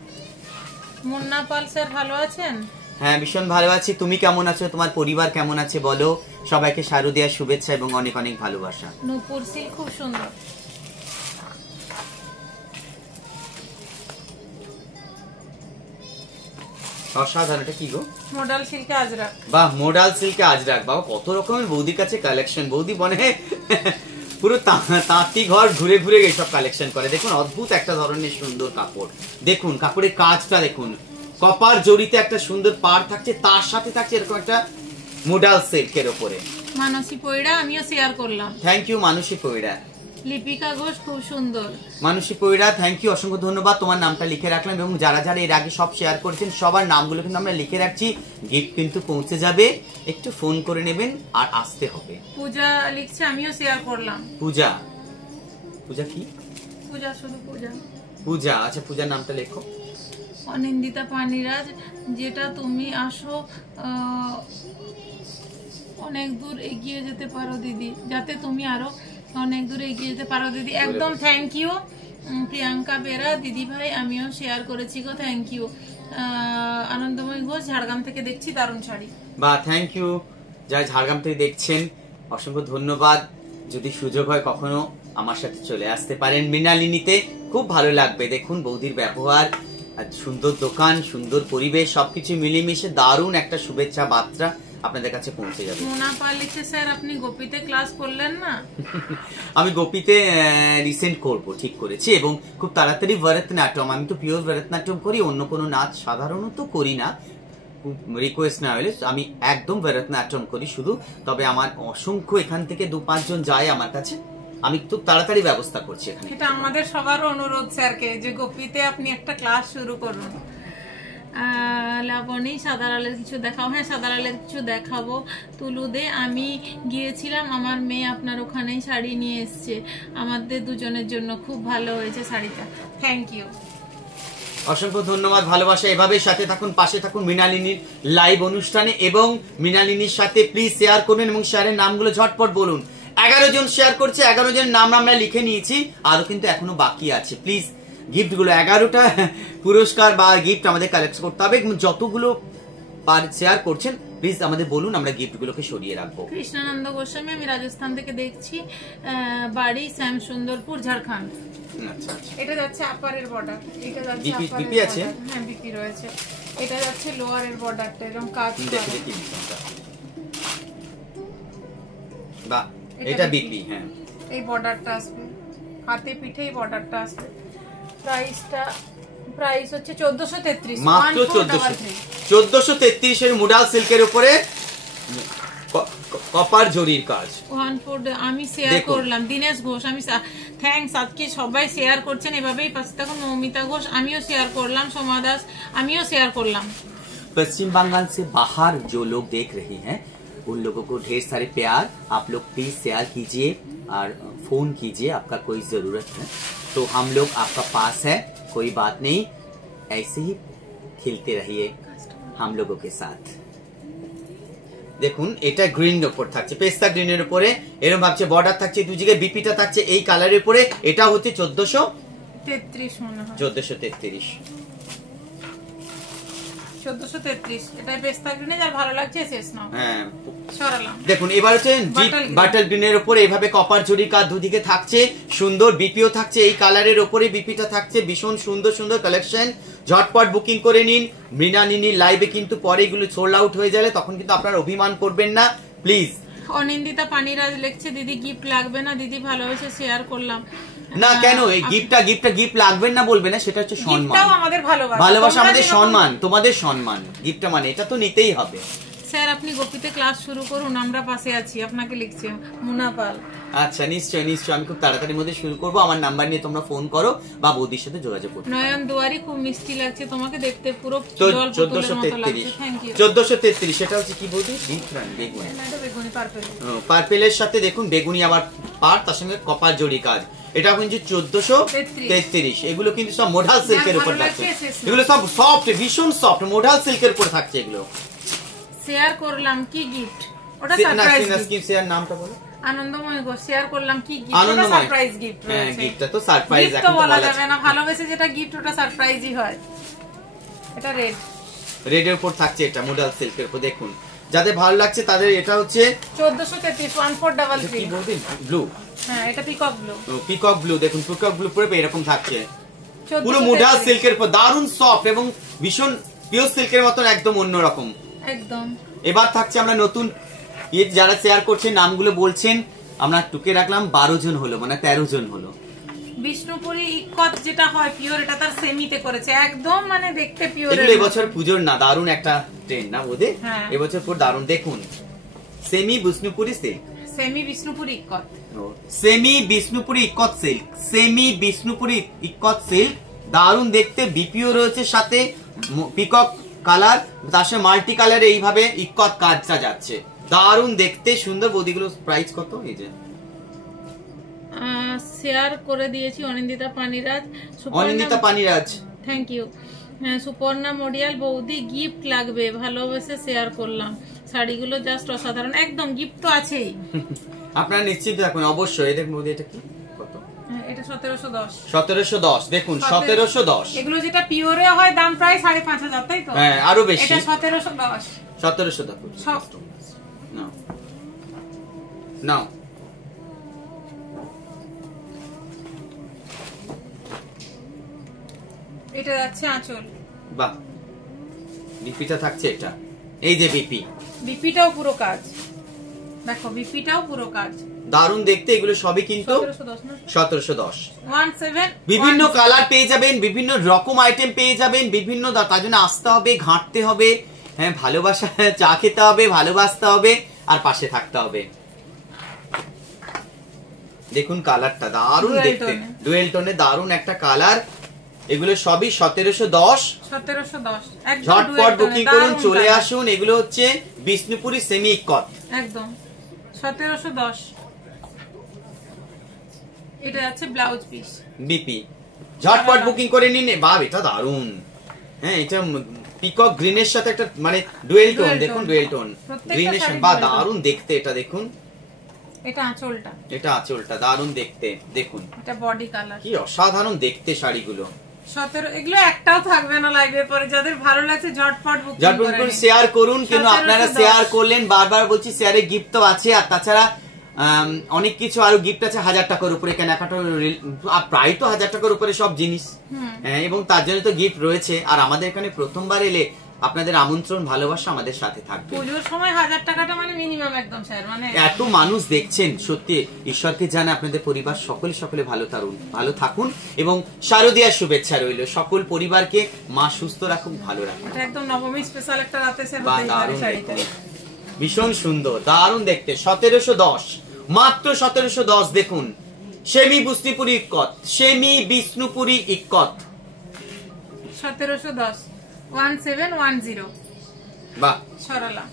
মুন্না পাল স্যার ভালো আছেন? হ্যাঁ ভীষণ ভালো আছি। তুমি কেমন আছো? তোমার পরিবার কেমন আছে বলো? সবাইকে শারদীয়ার শুভেচ্ছা এবং অনেক অনেক ভালোবাসা। নূপুর সিল্ক খুব সুন্দর। অসাধারণ। এটা কি গো? মডাল সিল্কে আজরাক। বাহ, মডাল সিল্কে আজরাক। বাবা, কত রকমের বৌদির কাছে কালেকশন। বৌদি মনে পুরো তাঁতি ঘর ঘুরে ঘুরে সব কালেকশন করে। দেখুন অদ্ভুত একটা ধরনের সুন্দর কাপড়। দেখুন কাপড়ের কাজটা দেখুন, কপার জড়িতে একটা সুন্দর পাড় থাকছে, তার সাথে থাকছে এরকম একটা মডাল সিল্কের উপরে। মানসী পয়ড়া আমিও শেয়ার করলাম। Thank you Manasi পয়ড়া। লিপিকা ঘোষ খুব সুন্দর। মানসী পয়ড়া, থ্যাংক ইউ, অসংখ্য ধন্যবাদ। তোমার নামটা লিখে রাখলাম, এবং যারা যারা এর আগে সব শেয়ার করেছেন সবার নামগুলো কিন্তু আমরা লিখে রাখছি। গিফট কিন্তু পৌঁছে যাবে, একটু ফোন করে নেবেন আর আসতে হবে। পূজা লিখছে, আমিও শেয়ার করলাম। পূজা, পূজা কি? পূজা, শুধু পূজা। পূজা, আচ্ছা পূজার নামটা লেখো। অনিন্দিতা পানিরাজ, যেটা তুমি আসো অনেক দূর এগিয়ে যেতে পারো দিদি, যাতে তুমি আরো অনেক দূর এগিয়ে যেতে পারো দিদি। একদম থ্যাংক ইউ। প্রিয়াঙ্কা বেরা, দিদি ভাই আমিও শেয়ার করেছি গো, থ্যাংক ইউ। আনন্দময় ঘোষ, ঝাড়গ্রাম থেকে দেখছি, দারুণ শাড়ি। বা থ্যাংক ইউ, যারা ঝাড়গ্রাম থেকে দেখছেন অসংখ্য ধন্যবাদ। যদি সুযোগ হয় কখনো আমার সাথে চলে আসতে পারেন মৃণালিনীতে, খুব ভালো লাগবে। দেখুন বৌদির ব্যবহার, সুন্দর দোকান, সুন্দর পরিবেশ, সবকিছু মিলেমিশে দারুণ একটা শুভেচ্ছা বার্তা আপনাদের কাছে পৌঁছে যাবে। মোনা পাল লিখছে, স্যার আপনি গোপীতে ক্লাস করলেন না? আমি গোপীতে রিসেন্ট করব, ঠিক করেছি, এবং খুব তাড়াতাড়ি ভরতনাট্যম। আমি তো পিওর ভরতনাট্যম করি, অন্য কোনো নাচ সাধারণত করি না, রিকোয়েস্ট না হলে। আমি একদম ভরতনাট্যম করি শুধু। তবে আমার অসংখ্য এখান থেকে 2-5 জন যায় আমার কাছে, আমি খুব তাড়াতাড়ি ব্যবস্থা করছি এখানে। এটা আমাদের সবার অনুরোধ স্যারকে, যে গোপীতে আপনি একটা ক্লাস শুরু করুন। লাবণী, সাদা লালের কিছু দেখাও। হ্যাঁ সাদা লালের কিছু দেখাবো। তুলু দে, আমি গিয়েছিলাম, আমার মেয়ে আপনার ওখানেই শাড়ি নিয়ে এসছে, আমাদের দুজনের জন্য খুব ভালো হয়েছে শাড়িটা। থ্যাংক ইউ, অসংখ্য ধন্যবাদ, ভালোবাসা। এভাবেই সাথে থাকুন, পাশে থাকুন মৃণালিনীর লাইভ অনুষ্ঠানে, এবং মৃণালিনীর সাথে প্লিজ শেয়ার করুন, এবং শেয়ারের নামগুলো ঝটপট বলুন। 11 জন শেয়ার করছে, 11 জনের নাম আমরা লিখে নিয়েছি, আরো কিন্তু এখনো বাকি আছে। প্লিজ গিফট গুলো 11টা পুরস্কার বা গিফট আমাদের কালেক্ট করতে হবে, যতগুলো শেয়ার করছেন প্লিজ আমাদের বলুন, আমরা গিফট গুলোকে সরিয়ে রাখবো। কৃষ্ণানন্দ গোস্বামী, আমি রাজস্থান থেকে দেখছি, বাড়ি শ্যাম সুন্দরপুর, ঝাড়খণ্ড। আচ্ছা আচ্ছা, এটা যাচ্ছে আপারের বর্ডার, এটা যাচ্ছে বিপি আছে। হ্যাঁ বিপি রয়েছে। এটা যাচ্ছে লোয়ারের বর্ডারটা, এরকম কাজ করা। বাহ, এটা বিপি। হ্যাঁ, এই বর্ডারটা আসবে, হাতে পিঠেই বর্ডারটা আসবে। প্রাইস হচ্ছে 1433, মাত্র 1433 এর মুডাল সিল্কের উপরে কপার জরির কাজ। আমি শেয়ার করলাম। দীনেশ ঘোষ, আমি থ্যাঙ্কস, আজকে সবাই শেয়ার করছেন, এভাবেই পাশে থাকুন। মৌমিতা ঘোষ, আমিও শেয়ার করলাম। সোমা দাস, আমিও শেয়ার করলাম। पश्चिम बंगाल से बाहर जो लोग देख रहे हैं उन लोगों को ढेर सारे प्यार। आप लोग प्लीज शेयर कीजिए और फोन कीजिए, आपका कोई जरूरत है तो हम लोग आपका पास है, कोई बात नहीं, ऐसे ही खेलते रहिए हम लोगों के साथ। দেখুন এটা গ্রিন এর উপর থাকছে, পেস্তা গ্রিনের উপরে এরকম ভাবছে বর্ডার থাকছে দুই জায়গায়, বিপিটা থাকছে এই কালারের উপরে। এটা হচ্ছে 1433 মনে হয়, 1433 1433 এটা পেস্তা গ্রিনে যার ভালো লাগছে শেষ নাও। হ্যাঁ সরালাম। দেখুন এবার হচ্ছে বাটার গ্রিনের উপরে এইভাবে কপার জরি কাজ দুদিকে থাকছে, সুন্দর বিপিও থাকছে এই কালারের উপরে, বিপিটা থাকছে ভীষণ সুন্দর সুন্দর কালেকশন। ঝটপট বুকিং করে নিন। মৃণালিনীর লাইভে কিন্তু পরে এগুলো সোল্ড আউট হয়ে যাবে, তখন কিন্তু আপনারা অভিমান করবেন না প্লিজ। অনিন্দিতা পানিরাজ লিখছে দিদি গিফট লাগবে না, দিদি ভালোবেসে শেয়ার করলাম। না কেন এই গিফট লাগবে না বলবে না, সেটা হচ্ছে সম্মান, গিফটটাও আমাদের ভালোবাসা, ভালোবাসা আমাদের সম্মান, তোমাদের সম্মান, গিফটটা মানে এটা তো নিতেই হবে। স্যার আপনি গোপীতে ক্লাস শুরু করুন, আমরা পাশে আছি, আপনাকে লিখছে মুনাপাল। আচ্ছা নিশ্চয়ই নিশ্চয়ই, আমি খুব তাড়াতাড়ির মধ্যে শুরু করব। আমার নাম্বার নিয়ে তোমরা ফোন করো বা বৌদির সাথে যোগাযোগ করো। নয়ন দুয়ারি খুব মিষ্টি লাগছে তোমাকে দেখতে, পুরো জল পুতুলের মতো লাগছে। Thank you. 1433 সেটা হচ্ছে কি বৌদি? ডিফারেন্ট বেগুনি, এটা বেগুনি পার্পল। পার্পেলের সাথে দেখুন বেগুনি আবার পার, তার সঙ্গে কপার জরি কাজ। এটা কিন্তু 1433। এগুলো কিন্তু সব মোডাল সিল্কের উপর থাকছে, এগুলো সব সফট, ভীষণ সফট মোডাল সিল্কের উপর থাকছে এগুলো। শেয়ার করলাম কি গিফট, ওটা সারপ্রাইজ গিফট। শেয়ার নামটা বলো। আনন্দময় গো শেয়ার করলাম কি গিফট, ওটা সারপ্রাইজ গিফট রয়েছে। হ্যাঁ গিফটটা তো সারপ্রাইজ, এখন তো বলা যাবে না, ভালোবেসে যেটা গিফট ওটা সারপ্রাইজই হয়। এটা রেডের উপর থাকছে, এটা মোডাল সিল্কের উপর। দেখুন যাদের ভালো লাগছে তাদের এটা হচ্ছে 1433 1433 কি বলবেন ব্লু। হ্যাঁ এটা পিকক ব্লু, পিকক ব্লু। দেখুন পিকক ব্লু পরে এরকম থাকছে, পুরো মোডাল সিল্কের উপর, দারুণ সফট এবং ভীষণ পিওর সিল্কের মতন একদম অন্যরকম একদম। এবার থাকছে আমরা নতুন যারা শেয়ার করছেন নামগুলো বলছেন, আমরা টুকে রাখলাম 12 জন হলো, মানে 13 জন হলো। বিষ্ণুপুরি ইকত যেটা হয় পিওর, এটা তার সেমিতে করেছে একদম, মানে দেখতে পিওর। এগুলো এবছর পূজোর না, দারুণ একটা ট্রেন্ড না বোধে, এবছর পুরো দারুণ। দেখুন semi Bishnupuri silk, semi Bishnupuri ইকত, semi Bishnupuri ইকত silk, semi Bishnupuri ইকত silk, দারুণ দেখতে। বিপিও রয়েছে সাথে, পিকক কালার, তার সাথে মাল্টি কালারে এইভাবে ইকত কাজটা যাচ্ছে, দারুণ দেখতে সুন্দর। বৌদিগুলো প্রাইস কত? এই যে শেয়ার করে দিয়েছি অনিন্দিতা পানিরাজ, থ্যাংক ইউ। সুপর্ণা মডিয়াল বৌদি গিফট লাগবে, ভালোবেসে শেয়ার করলাম। শাড়িগুলো জাস্ট অসাধারণ, একদম গিফট তো আছেই। আপনারা নিশ্চিত থাকুন অবশ্যই। দেখুন বৌদি এটা কি কত? এটা 1710। 1710 দেখুন 1710। এগুলো যেটা পিওরে হয় দাম প্রায় 5500, তাই তো? হ্যাঁ আরো বেশি। এটা 1710। 1710 নাও নাও। এটা যাচ্ছে আঁচল, বাহ বিপিটা থাকছে এটা, এই যে বিপিটাও পুরো কাজ, দেখো বিপিটাও পুরো কাজ, দারুণ দেখতে। এগুলো সবই কিন্তু 1710 বিভিন্ন কালার পেয়ে যাবেন, বিভিন্ন রকম আইটেম পেয়ে যাবেন, বিভিন্ন, তার জন্য আসতে হবে, ঘাঁটতে হবে, হ্যাঁ ভালোবাসা, চা খেতে হবে, ভালোবাসতে হবে আর পাশে থাকতে হবে। দেখুন কালারটা দারুণ দেখতে, ডুয়েল টোনে দারুণ একটা কালার। এগুলো সবই 1710। ঝটপট বুকিং করুন, চলে আসুন। এগুলো হচ্ছে বিষ্ণুপুরি সেমি ইকত, একদম 1710। এটা আছে ব্লাউজ পিস বিপি, ঝটপট বুকিং করে নিন। বাহ এটা দারুণ, হ্যাঁ এটা পিকক গ্রিনের সাথে একটা মানে ডুয়েল টোন, দেখুন ডুয়েল টোন গ্রিনের সাথে, বাহ দারুণ দেখতে। এটা দেখুন, এটা আঁচলটা, এটা আঁচলটা দারুণ দেখতে। দেখুন এটা বডি কালার, কি অসাধারণ দেখতে শাড়িগুলো। 17 এগুলো একটাও থাকবে না লাইভের পরে, যাদের ভালো লাগছে ঝটপট বুকিং করুন, শেয়ার করুন। কেন আপনারা শেয়ার করলেন, বারবার বলছি শেয়ারে গিফট তো আছে, আর তাছাড়া অনেক কিছু আরো গিফট আছে 1000 টাকার উপরে, কেনাকাটা প্রায় তো 1000 টাকার উপরে সব জিনিস, এবং তার জন্য তো গিফট রয়েছে। আর আমাদের এখানে প্রথমবার এলে আপনাদের আমন্ত্রণ, ভালোবাসা আমাদের সাথে থাকবে। পুজোর সময় 1000 টাকাটা মানে মিনিমাম একদম স্যার, মানে এত মানুষ দেখছেন, সত্যি ঈশ্বরকে জানে আপনাদের পরিবার সকলে ভালো থাকুন এবং শারদীয়ার শুভেচ্ছা রইল। সকল পরিবারকে মা সুস্থ রাখুন, ভালো রাখুন। এটা একদম নবমী স্পেশাল একটা রাতে স্যার, ভীষণ সুন্দর দারুণ দেখতে। 1710 মাত্র 1710। দেখুন সেমি বিষ্ণুপুরি ইকত, সেমি বিষ্ণুপুরি ইকত 1710 1710। বাহ সরলা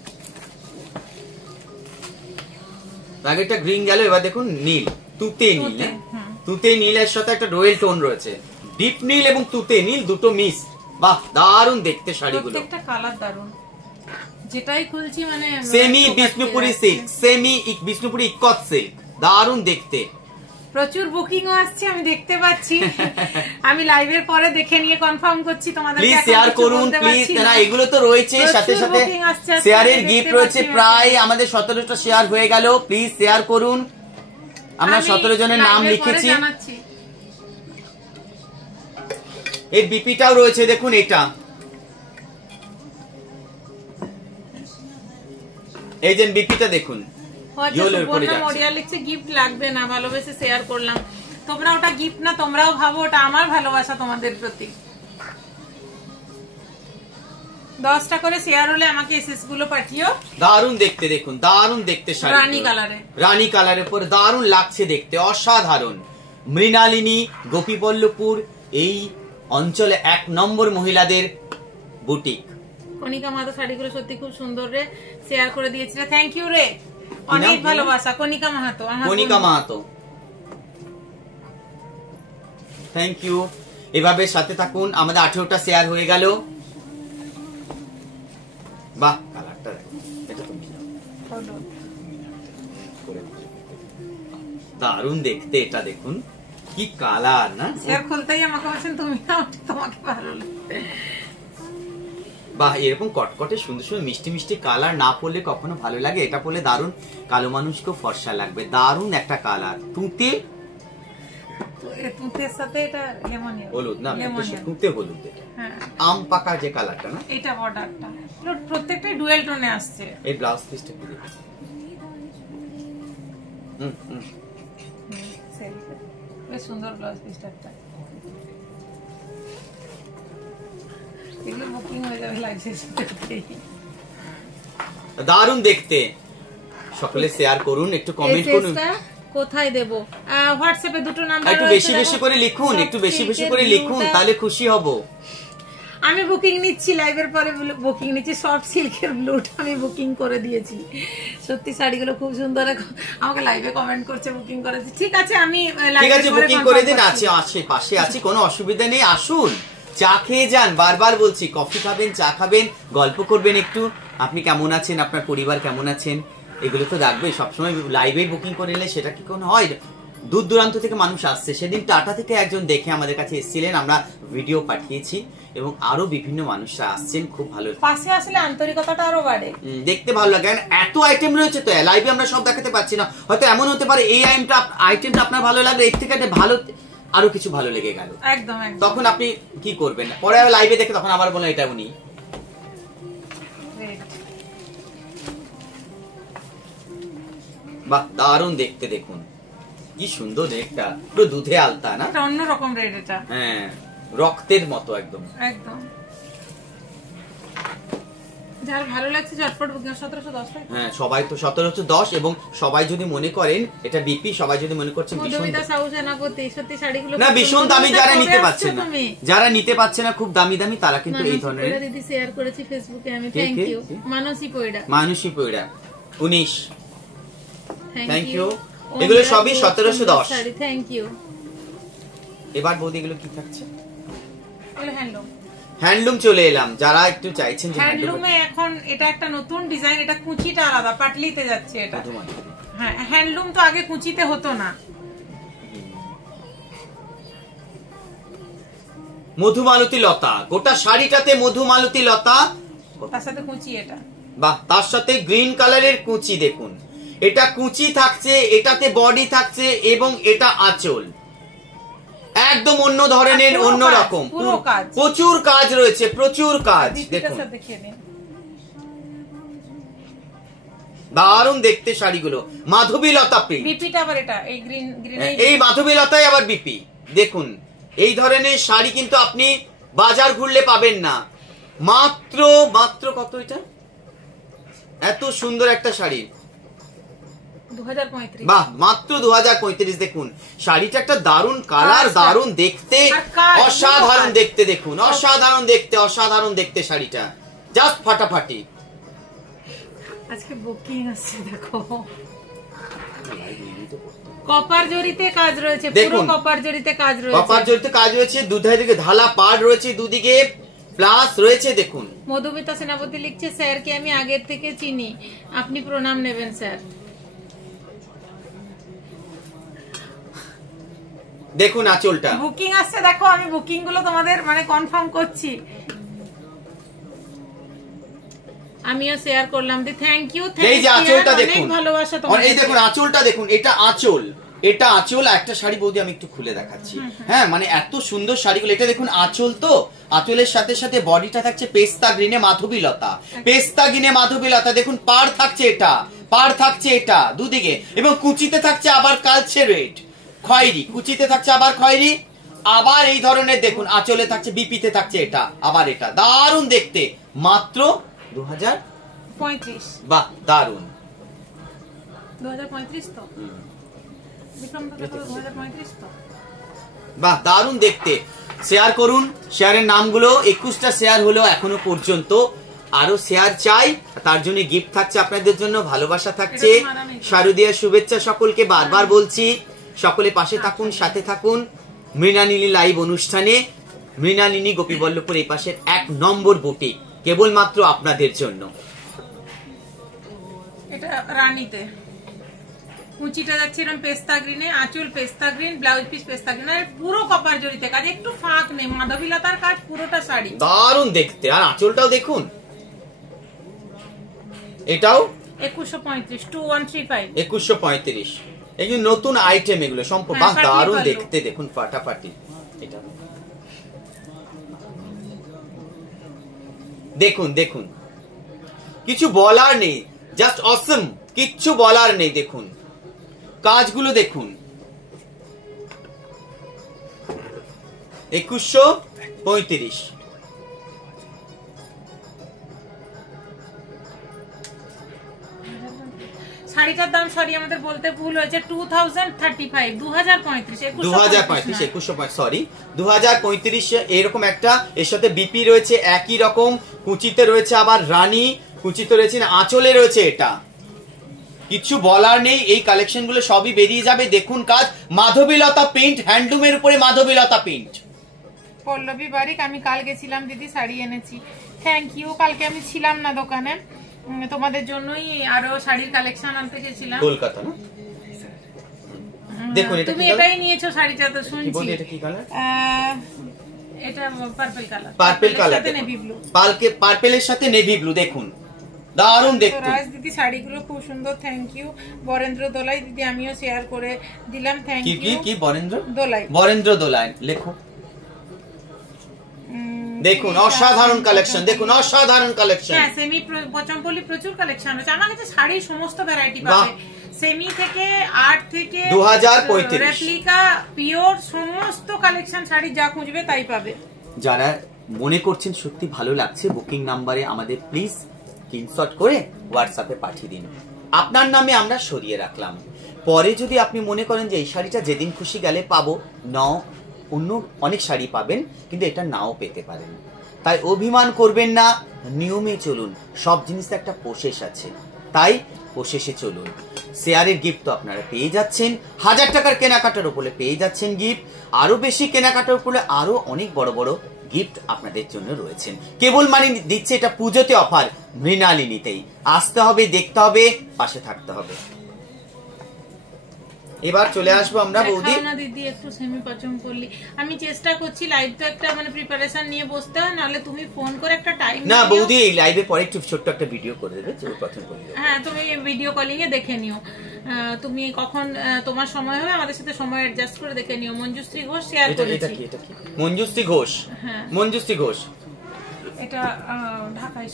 আগেরটা গ্রিন গেল, এবার দেখুন নীল, তুতে নীল, তুতে নীলের সাথে একটা রয়েল টোন রয়েছে, ডিপ নীল এবং তুতে নীল দুটো মিক্স। বাহ, দারুণ দেখতে শাড়িগুলো, প্রত্যেকটা কালার দারুণ। যেটাই খুলছি মানে semi Bishnupuri silk, semi Bishnupuri ইকত silk, দারুণ দেখতে। প্রচুর বুকিংও আসছে, আমি দেখতে পাচ্ছি। আমি লাইভের পরে দেখে নিয়ে কনফার্ম করছি তোমাদের। প্লিজ শেয়ার করুন প্লিজ, না এগুলো তো রয়েছে, সাথে সাথে শেয়ারের গিফট রয়েছে। প্রায় আমাদের 17টা শেয়ার হয়ে গেল, প্লিজ শেয়ার করুন। আমরা 17 জনের নাম লিখেছি। এর বিপিটাও রয়েছে, দেখুন এটা, এই যে বিপিটা দেখুন, গিফট লাগবে না, ভালোবেসে শেয়ার করলাম। তোমরা ওটা গিফট না, তোমরাও ভাবো ওটা আমার ভালোবাসা তোমাদের প্রতি। 10টা করে শেয়ার হলে আমাকে এসএস গুলো পাঠিও। দারুণ দেখতে, দেখুন দারুণ দেখতে শাড়ি, রানী কালারে, রানী কালারের উপর দারুণ লাগছে দেখতে, অসাধারণ। মৃণালিনী গোপীবল্লভপুর এই অঞ্চলে 1 নম্বর মহিলাদের বুটিক। কণিকা মাহাতো শাড়িগুলো সত্যি খুব সুন্দর রে, শেয়ার করে দিয়েছিল, থ্যাংক ইউ রে, অনেক ভালোবাসা। কণিকা মাহাতো, কণিকা মাহাতো, থ্যাংক ইউ। এভাবে সাথে থাকুন, আমাদের 18টা শেয়ার হয়ে গেল। বাহ, কালারটা এটা তো দারুণ দেখতে, এটা দেখুন কি কালার না, শেয়ার খুলতেই আমাকে বলছেন তুমি, তোমাকে ভালো লাগে। বাহ, এরকম কটকটে সুন্দর সুন্দর মিষ্টি মিষ্টি কালার না পরলে কখনো ভালো লাগে, এটা পরলে দারুণ কালো মানুষকেও ফর্সা লাগবে। দারুণ একটা কালার, তুতে তুতের সাথে এটা লেমনিয়া হলুদ না, তুতে হলুদ, আম পাকা যে কালারটা না, এটা বর্ডারটা প্রত্যেকটাই ডুয়েল টোনে আসছে। এই ব্লাউজ পিসটা কি দেখুন, বেশ সুন্দর ব্লাউজ পিসটা। দারুণ দেখতে, সকলে শেয়ার করুন, একটু কমেন্ট করুন। কোথায় দেব? হোয়াটসঅ্যাপে দুটো নাম্বার, একটু বেশি বেশি করে লিখুন, একটু বেশি বেশি করে লিখুন, তাহলে খুশি হব। আমি বুকিং নিচ্ছি, লাইভের পরে বুকিং নিচ্ছি। সফট সিল্কের ব্লুটা আমি বুকিং করে দিয়েছি, সত্যি শাড়িগুলো খুব সুন্দর। আমাকে লাইভে কমেন্ট করছে বুকিং করেছি, ঠিক আছে আমি ঠিক আছে বুকিং করে দিন, আছে পাশে আছি, কোনো অসুবিধা নেই। আসুন, চা খেয়ে যান, বারবার বলছি, কফি খাবেন, চা খাবেন, গল্প করবেন একটু, আপনি কেমন আছেন, আপনার পরিবার কেমন আছেন, এগুলো তো রাখবে। সবসময় লাইভে বুকিং করে নিলে সেটা কি কোনো হয়? দূর দূরান্ত থেকে মানুষ আসছে, সেদিন টাটা থেকে একজন দেখে আমাদের কাছে এসেছিলেন, আমরা ভিডিও পাঠিয়েছি, এবং আরো বিভিন্ন মানুষরা আসছেন, খুব ভালো। পাশে আসলে আন্তরিকতাটা আরো বাড়ে, দেখতে ভালো লাগে। এত আইটেম রয়েছে তো লাইভে আমরা সব দেখাতে পারছি না, হয়তো এমন হতে পারে এই আইটেমটা আপনার ভালো লাগবে, এর থেকে ভালো আরো কিছু ভালো লেগে গেল, একদম তখন আপনি কি করবেন? পরে লাইভে দেখে তখন আবার বলেন এটা উনি। বাহ, দারুণ দেখতে, দেখুন কি সুন্দর রেডটা, পুরো দুধে আলতা না, অন্যরকম রেড এটা, হ্যাঁ রক্তের মতো একদম একদম। যার ভালো লাগছে ঝটপট বুকিং 1710 টাকা। হ্যাঁ, সবাই তো 1710, এবং সবাই যদি মনে করেন এটা বিপি, সবাই যদি মনে করছেন মধুমিতা সাউ সেনাপতি, সত্যি শাড়িগুলো না ভীষণ দামি, যারা নিতে পাচ্ছেন না, যারা নিতে পাচ্ছে না খুব দামি দামি, তারা কিন্তু এই ধরনের দিদি শেয়ার করেছি ফেসবুকে আমি, thank you. Manasi Payra, Manasi Payra 19, thank you. এগুলো সবই 1710 শাড়ি, থ্যাংক ইউ। এবার বৌদি এগুলো কি থাকছে? এগুলো হ্যান্ডলুম, হ্যান্ডলুম চলে এলাম, যারা একটু চাইছেন যে হ্যান্ডলুমে এখন এটা একটা নতুন ডিজাইন, এটা কুচিটা আলাদা, পাটলিতে যাচ্ছে এটা। হ্যাঁ, হ্যান্ডলুম তো আগে কুচিতে হতো না। মধুমালতী লতা, গোটা শাড়িটাতে মধুমালতী লতা, তার সাথে কুচি এটা, বাহ, তার সাথে গ্রিন কালারের কুচি, দেখুন এটা কুচি থাকছে, এটাতে বডি থাকছে, এবং এটা আঁচল, একদম অন্য ধরনের, অন্য রকম, প্রচুর কাজ রয়েছে, প্রচুর কাজ। দেখুন দারুণ দেখতে শাড়িগুলো, মাধবীলতা প্রিন্ট, বিপিটা আবার এটা এই গ্রিন, এই মাধবীলতায় আবার বিপি। দেখুন এই ধরনের শাড়ি কিন্তু আপনি বাজার ঘুরলে পাবেন না, মাত্র মাত্র কত এটা, এত সুন্দর একটা শাড়ি, 2035। বাহ, মাত্র 2035। দেখুন শাড়িটা একটা দারুণ কালার, দারুণ দেখতে, অসাধারণ দেখতে, দেখুন অসাধারণ দেখতে, অসাধারণ দেখতে শাড়িটা, জাস্ট ফাটাফাটি। আজকে বুকিং আছে দেখো, কপার জরিতে কাজ রয়েছে, পুরো কপার জরিতে কাজ রয়েছে, কপার জরিতে কাজ রয়েছে, দুদিকে ঢালা পাড় রয়েছে, দুদিকে প্লাস রয়েছে। দেখুন মধুমিতা সেনাপতি লিখছে, স্যারকে আমি আগের থেকে চিনি, আপনি প্রণাম নেবেন স্যার। দেখুন আঁচলটা বুকিং আসছে, দেখো আমি বুকিং গুলো তোমাদের মানে কনফার্ম করছি, আমিও শেয়ার করলাম। Thank you. এই যে আঁচলটা দেখুন, অনেক ভালোবাসা তোমাদের। এই দেখুন আঁচলটা দেখুন, এটা আঁচল, এটা আঁচল। একটা শাড়ি বৌদি আমি একটু খুলে দেখাচ্ছি। হ্যাঁ মানে এত সুন্দর শাড়িগুলো। এটা দেখুন আঁচল, তো আঁচলের সাথে সাথে বডিটা থাকছে পেস্তা গ্রিনে মাধবীলতা, পেস্তা গ্রিনে মাধবীলতা। দেখুন পাড় থাকছে, এটা পাড় থাকছে এটা দুদিকে, এবং কুচিতে থাকছে আবার কালচে রেড খয়েরি, কুচিতে থাকছে আবার খয়েরি, আবার এই ধরনের দেখুন আঁচলে থাকছে, বিপিতে থাকছে এটা আবার, এটা দারুণ দেখতে। মাত্র 2035। বাহ দারুণ, 2035 তো বাহ দারুণ দেখতে। শেয়ার করুন, শেয়ারের নামগুলো 21টা শেয়ার হলো এখনো পর্যন্ত, আরো শেয়ার চাই, তার জন্য গিফট থাকছে আপনাদের জন্য, ভালোবাসা থাকছে, শারদীয়ার শুভেচ্ছা সকলকে। বারবার বলছি সকলে পাশে থাকুন, সাথে থাকুন মৃণালিনী লাইভ অনুষ্ঠানে। মৃণালিনী গোপীবল্লভপুর এই পাশের 1 নম্বর বুটিক, কেবলমাত্র আপনাদের জন্য। এটা রানীতে কুচিটা যাচ্ছে এরকম পেস্তা গ্রিনে, আঁচল পেস্তা গ্রিন, ব্লাউজ পিস পেস্তা গ্রিন, আর পুরো কপার জরিতে কাজ, একটু ফাঁক নেই, মাধবীলতার কাজ পুরোটা শাড়ি, দারুণ দেখতে। আর আঁচলটাও দেখুন, এটাও 2135 2135 2135। এগুলো নতুন আইটেম, এগুলো সম্পূর্ণ দারুণ দেখতে। দেখুন ফাটাফাটি, এটা দেখুন দেখুন, কিছু বলার নেই, জাস্ট অসম, কিচ্ছু বলার নেই। দেখুন কাজগুলো দেখুন, 2135। শাড়িটার দাম সরি আমাদের বলতে ভুল হয়েছে, 2035 2035 সরি 2035। এরকম একটা, এর সাথে বিপি রয়েছে একই রকম, কুচিতে রয়েছে আবার রানী, কুচিতে রয়েছে আঁচলে রয়েছে, এটা কিছু বলার নেই। এই কালেকশন গুলো সবই বেরিয়ে যাবে। দেখুন কাজ, মাধবীলতা প্রিন্ট, হ্যান্ডলুমের উপরে মাধবীলতা প্রিন্ট। পল্লবী বারিক, আমি কাল গেছিলাম দিদি, শাড়ি এনেছি, থ্যাংক ইউ। কালকে আমি ছিলাম না দোকানে, তোমাদের জন্যই আরো শাড়ির কালেকশন আনতে গেছিলাম কলকাতা না। দেখুন এটা তুমি এটাই নিয়েছো শাড়িটা, তো শুনছি। এটা কি কালার? এটা purple colour, purple colour, navy blue, পার্পলের সাথে নেভি ব্লু। দেখুন দারুণ দেখতে। রাজ দিদি শাড়িগুলো খুব সুন্দর, থ্যাংক ইউ। বরেন্দ্র দোলাই দিদি, আমিও শেয়ার করে দিলাম, থ্যাংক ইউ। কি কি বরেন্দ্র দোলাই, বরেন্দ্র দোলাই লেখো। দেখুন অসাধারণ কালেকশন, দেখুন অসাধারণ কালেকশন। হ্যাঁ সেমি পচমপল্লি প্রচুর কালেকশন আছে আমার কাছে, শাড়ির সমস্ত ভ্যারাইটি পাবে, সেমি থেকে আর্ট থেকে 2035 রেপ্লিকা পিওর সমস্ত কালেকশন শাড়ি যা খুঁজবে তাই পাবে। যারা মনে করছেন সত্যি ভালো লাগছে, বুকিং নাম্বারে আমাদের প্লিজ স্ক্রিনশট করে হোয়াটসঅ্যাপে পাঠিয়ে দিন, আপনার নামে আমরা সরিয়ে রাখলাম। পরে যদি আপনি মনে করেন যে এই শাড়িটা যেদিন খুশি গেলে পাবো, নাও অন্য অনেক শাড়ি পাবেন, কিন্তু এটা নাও পেতে পারেন। তাই অভিমান করবেন না, নিয়মে চলুন, সব জিনিস একটা প্রসেস আছে, তাই প্রসেসে চলুন। শেয়ারের গিফট তো আপনারা পেয়ে যাচ্ছেন, 1000 টাকার কেনাকাটার উপরে পেয়ে যাচ্ছেন গিফট, আরো বেশি কেনাকাটার উপরে আরো অনেক বড় বড় গিফট আপনাদের জন্য রয়েছেন। কেবল মানে দিচ্ছে এটা পুজোতে অফার, মৃণালিনীতেই আসতে হবে, দেখতে হবে, পাশে থাকতে হবে। এবার চলে আসবো আমরা বৌদি। না দিদি একটু সেমি পচমপল্লি, আমি চেষ্টা করছি, লাইভ তো একটা মানে প্রিপারেশন নিয়ে বসতে হয়, নাহলে তুমি ফোন করে একটা টাইম না বৌদি, এই লাইভে পরে একটু ছোট্ট একটা ভিডিও করে দেবে পচমপল্লি। হ্যাঁ তুমি ভিডিও কলিং এ দেখে নিও, তুমি কখন তোমার সময় হবে আমাদের সাথে সময় অ্যাডজাস্ট করে দেখে নিও। মঞ্জুশ্রী ঘোষ শেয়ার করেছি। এটা কি মঞ্জুশ্রী ঘোষ? হ্যাঁ মঞ্জুশ্রী ঘোষ, এটা ঢাকায়,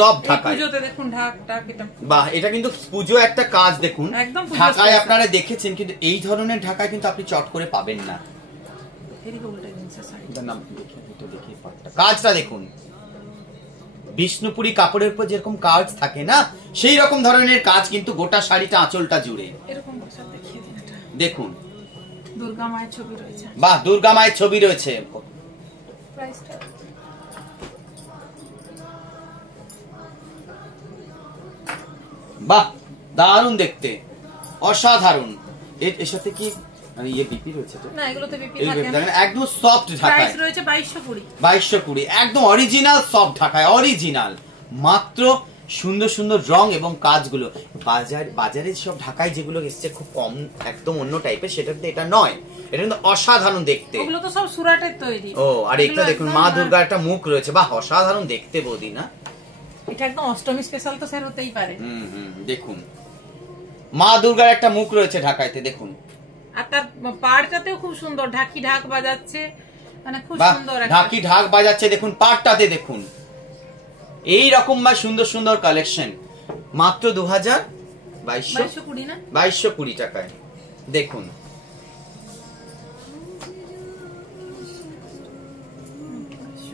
সব ঢাকায় পুজোতে দেখুন ঢাক এটা। বাহ, এটা কিন্তু পুজো একটা কাজ। দেখুন ঢাকায় আপনারা দেখেছেন, কিন্তু এই ধরনের ঢাকায় কিন্তু আপনি চট করে পাবেন না। কাজটা দেখুন, বিষ্ণুপুরি কাপড়ের উপর যেরকম কাজ থাকে না, সেই রকম ধরনের কাজ, কিন্তু গোটা শাড়িটা আঁচলটা জুড়ে। দেখুন দুর্গা মায়ের ছবি রয়েছে। বাহ, দুর্গা মায়ের ছবি রয়েছে। বাহ দারুণ দেখতে, অসাধারণ। এর সাথে কি মানে ইয়ে বিপি রয়েছে তো? না, এগুলোতে বিপি থাকে না। একদম সফট ঢাকায়। প্রাইস রয়েছে 2220। 2220, একদম অরিজিনাল সফট ঢাকায়, অরিজিনাল। মাত্র সুন্দর সুন্দর রং এবং কাজগুলো বাজারে সব ঢাকায় যেগুলো এসছে খুব কম, একদম অন্য টাইপের, সেটাতে এটা নয়। এটা কিন্তু অসাধারণ দেখতে। ওগুলো তো সব সুরাটের তৈরি। ও, আর এটা দেখুন মা দুর্গার একটা মুখ রয়েছে, বাহ অসাধারণ দেখতে বৌদি না? এটা একদম অষ্টমী স্পেশাল তো স্যার হতেই পারে। দেখুন মা দুর্গার একটা মুখ রয়েছে ঢাকাইতে, দেখুন। আর তার পাড়টাতেও খুব সুন্দর ঢাকি ঢাক বাজাচ্ছে, মানে খুব সুন্দর ঢাকি ঢাক বাজাচ্ছে, দেখুন পাড়টাতে দেখুন। এই রকম বা সুন্দর সুন্দর কালেকশন মাত্র 2220 টাকায়। দেখুন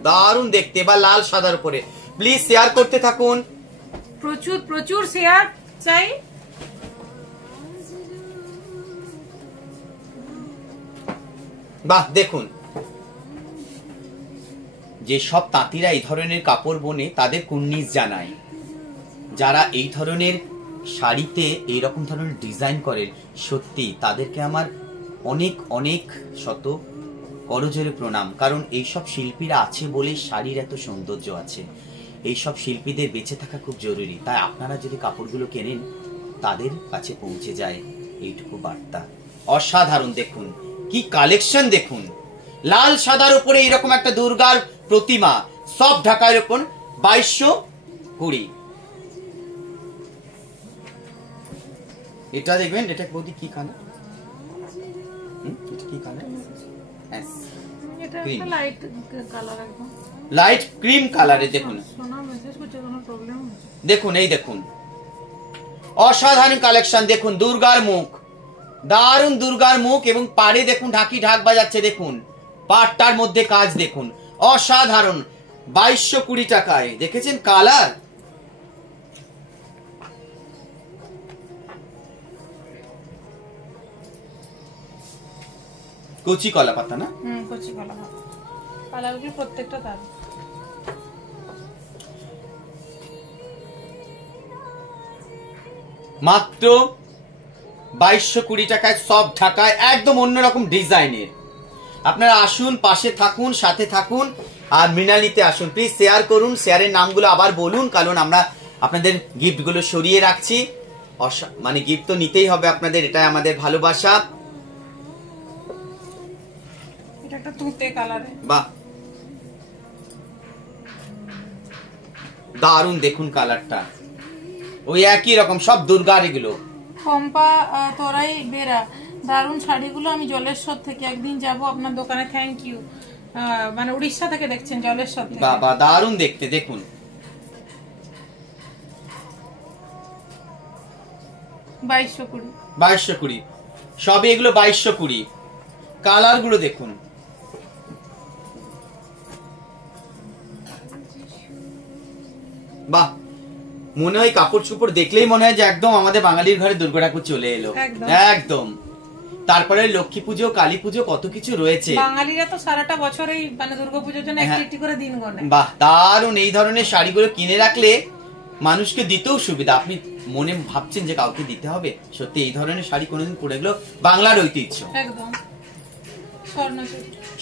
দারুণ দেখতে, বা লাল সাদার উপরে। প্লিজ শেয়ার করতে থাকুন, প্রচুর প্রচুর শেয়ার চাই। বাহ দেখুন, যে সব তাঁতিরা এই ধরনের কাপড় বোনে তাদের কুর্নিশ জানাই। যারা এই ধরনের শাড়িতে এইরকম ধরনের ডিজাইন করেন, সত্যি তাদেরকে আমার অনেক অনেক শত করজোরে প্রণাম। কারণ এইসব শিল্পীরা আছে বলে শাড়ির এত সৌন্দর্য আছে। এইসব শিল্পীদের বেঁচে থাকা খুব জরুরি। তাই আপনারা যদি কাপড়গুলো কেনেন তাদের কাছে পৌঁছে যায় এইটুকু বার্তা। অসাধারণ দেখুন কি কালেকশন, দেখুন লাল সাদার উপরে এরকম একটা দুর্গার প্রতিমা, সব ঢাকায় উপর 2220। এটা দেখবেন, এটা বৌদি কি কালার? এটা কি কালার? এটা একটা লাইট কালার, একদম লাইট ক্রিম কালারে। দেখুন সোনা মেসেজ করছে, কোনো প্রবলেম হচ্ছে? দেখুন এই দেখুন অসাধারণ কালেকশন। দেখুন দুর্গার মুখ, দারুণ দুর্গার মুখ, এবং পাড়ে দেখুন ঢাকি ঢাক বাজাচ্ছে। দেখুন পাটটার মধ্যে কাজ দেখুন, অসাধারণ। 2220 টাকায়। দেখেছেন কালার? কচি কলা পাতা না? কচি কলা পাতা। কালারগুলো প্রত্যেকটা তার। মাত্র 2220 টাকায় সব ঢাকায়, একদম অন্যরকম ডিজাইনের। আপনারা আসুন, পাশে থাকুন, সাথে থাকুন, আর মৃণালিতে আসুন। প্লিজ শেয়ার করুন, শেয়ারের নামগুলো আবার বলুন, কারণ আমরা আপনাদের গিফট গুলো সরিয়ে রাখছি। মানে গিফট তো নিতেই হবে আপনাদের, এটাই আমাদের ভালোবাসা। এটা একটা তুঁতে কালারে, বাহ দারুণ দেখুন কালারটা, ওই একই রকম সব দুর্গার এগুলো। পম্পা তোরাই বেরা, দারুণ শাড়িগুলো। আমি জলেশ্বর থেকে একদিন যাব আপনার দোকানে। Thank you. মানে উড়িষ্যা থেকে দেখছেন, জলেশ্বর থেকে। বাবা দারুণ দেখতে, দেখুন 2220 সব এগুলো 2220। কালার গুলো দেখুন, বাহ মনে হয় কাপড় চোপড় দেখলেই মনে হয় যে একদম আমাদের বাঙালির ঘরে দুর্গা ঠাকুর চলে এলো। একদম। তারপরে লক্ষ্মী পুজো, কালী পুজো, কত কিছু রয়েছে। বাঙালিরা তো সারাটা বছরই মানে দুর্গাপুজোর জন্য একটি করে দিন গণে। বাহ দারুণ। এই ধরনের শাড়িগুলো কিনে রাখলে মানুষকে দিতেও সুবিধা। আপনি মনে ভাবছেন যে কাউকে দিতে হবে, সত্যি এই ধরনের শাড়ি কোনোদিন পরে গেলো বাংলার ঐতিহ্য। একদম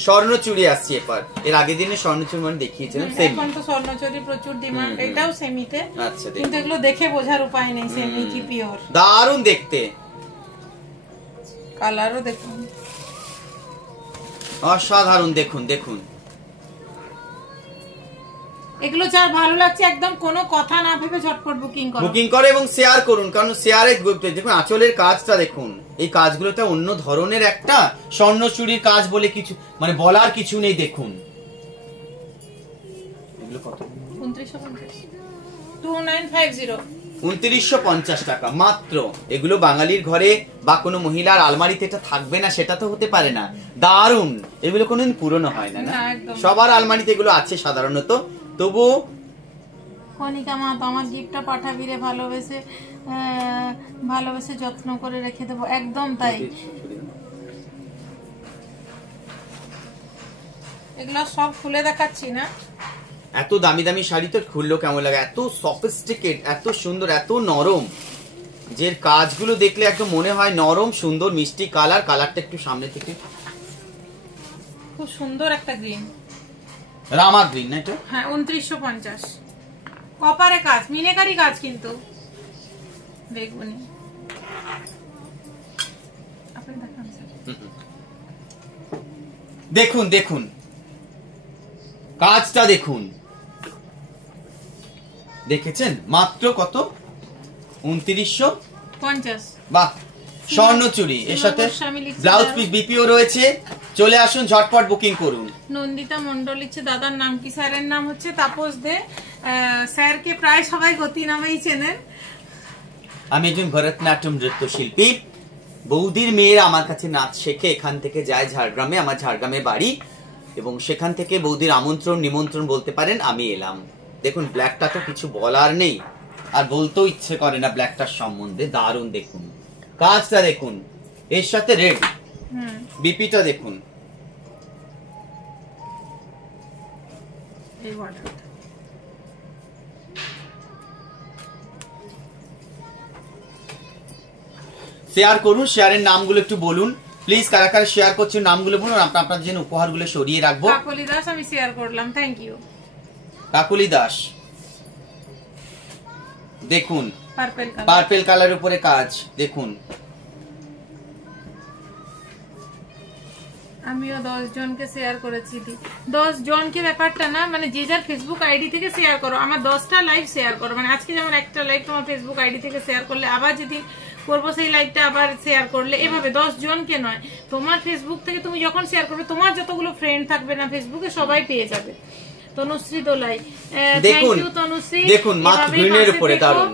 স্বর্ণচুড়ি আসছে এবার, এর আগের দিনে স্বর্ণচুড়ি মানে দেখিয়েছিলাম। এখন তো স্বর্ণচুড়ি প্রচুর ডিমান্ড, এটাও সেমিতে। আচ্ছা, কিন্তু এগুলো দেখে বোঝার উপায় নেই সেমি কি পিওর। দারুণ দেখতে, কালারও দেখুন অসাধারণ। দেখুন দেখুন এগুলো যার ভালো লাগছে একদম কোনো কথা না ভেবে ঝটপট বুকিং করে এবং শেয়ার করুন, কারণ শেয়ারে দেখুন আঁচলের কাজটা দেখুন। এই কাজগুলোতে অন্য ধরনের একটা স্বর্ণচুড়ির কাজ বলে কিছু মানে বলার কিছু নেই। দেখুন এগুলো কত? 2950 টাকা মাত্র। এগুলো বাঙালির ঘরে বা কোনো মহিলার আলমারিতে এটা থাকবে না সেটা তো হতে পারে না। দারুণ, এগুলো কোনোদিন পুরনো হয় না, সবার আলমারিতে এগুলো আছে সাধারণত। তবু কণিকা মা তো আমার গিফটটা পাঠাবি রে, ভালোবেসে যত্ন করে রেখে দেবো। একদম তাই। এগুলো সব খুলে দেখাচ্ছি না। এত দামি দামি শাড়ি তো খুললো কেমন লাগে, এত সফিস্টিকেট, এত সুন্দর, এত নরম। যে কাজগুলো দেখলে একদম মনে হয় নরম সুন্দর মিষ্টি কালার। কালারটা একটু সামনে থেকে, খুব সুন্দর একটা গ্রিন, রামা গ্রিন না এটা? হ্যাঁ 2950, কপারে কাজ, মিনেকারি কাজ কিন্তু বেগুনি। আপনি দেখান স্যার। দেখুন দেখুন কাজটা দেখুন, দেখেছেন? মাত্র কত? 2950। বাহ, স্বর্ণচুরি এর সাথে ব্লাউজ পিস বিপিও রয়েছে। চলে আসুন, ঝটপট বুকিং করুন। নন্দিতা মন্ডল লিখছে, দাদার নাম কি? স্যারের নাম হচ্ছে তাপস দে। স্যারকে প্রায় সবাই গতি নামেই চেনেন। আমি একজন ভরতনাট্যম নৃত্যশিল্পী। বৌদির মেয়েরা আমার কাছে নাচ শেখে, এখান থেকে যায় ঝাড়গ্রামে, আমার ঝাড়গ্রামে বাড়ি, এবং সেখান থেকে বৌদির আমন্ত্রণ নিমন্ত্রণ বলতে পারেন আমি এলাম। দেখুন ব্ল্যাকটা তো কিছু বলার নেই, আর বলতেও ইচ্ছে করে না ব্ল্যাকটার সম্বন্ধে। দারুণ দেখুন কাজটা, দেখুন এর সাথে রেড বিপিটা দেখুন। শেয়ার করুন, শেয়ারের নামগুলো একটু বলুন প্লিজ, কারা কারা শেয়ার করছেন নামগুলো বলুন, আপনার জন্য উপহারগুলো সরিয়ে রাখবো। কাকলি দাস আমি শেয়ার করলাম, থ্যাংক ইউ। কাকলি দাস দেখুন, পার্পল কালার উপরে কাজ দেখুন। আমিও 10 জনকে শেয়ার করেছি। 10 জনকে ব্যাপারটা না, মানে যে যার ফেসবুক আইডি থেকে শেয়ার করো। আমার 10টা লাইভ শেয়ার করো, মানে আজকে যেমন একটা লাইভ তোমার ফেসবুক আইডি থেকে শেয়ার করলে, আবার যেদিন করবো সেই লাইভটা আবার শেয়ার করলে, এভাবে 10 জনকে নয়। তোমার ফেসবুক থেকে তুমি যখন শেয়ার করবে, তোমার যতগুলো ফ্রেন্ড থাকবে না ফেসবুকে, সবাই পেয়ে যাবে। তনুশ্রী দোলাই, দেখুন দেখুন মাত্র গ্রিনের উপরে দারুন,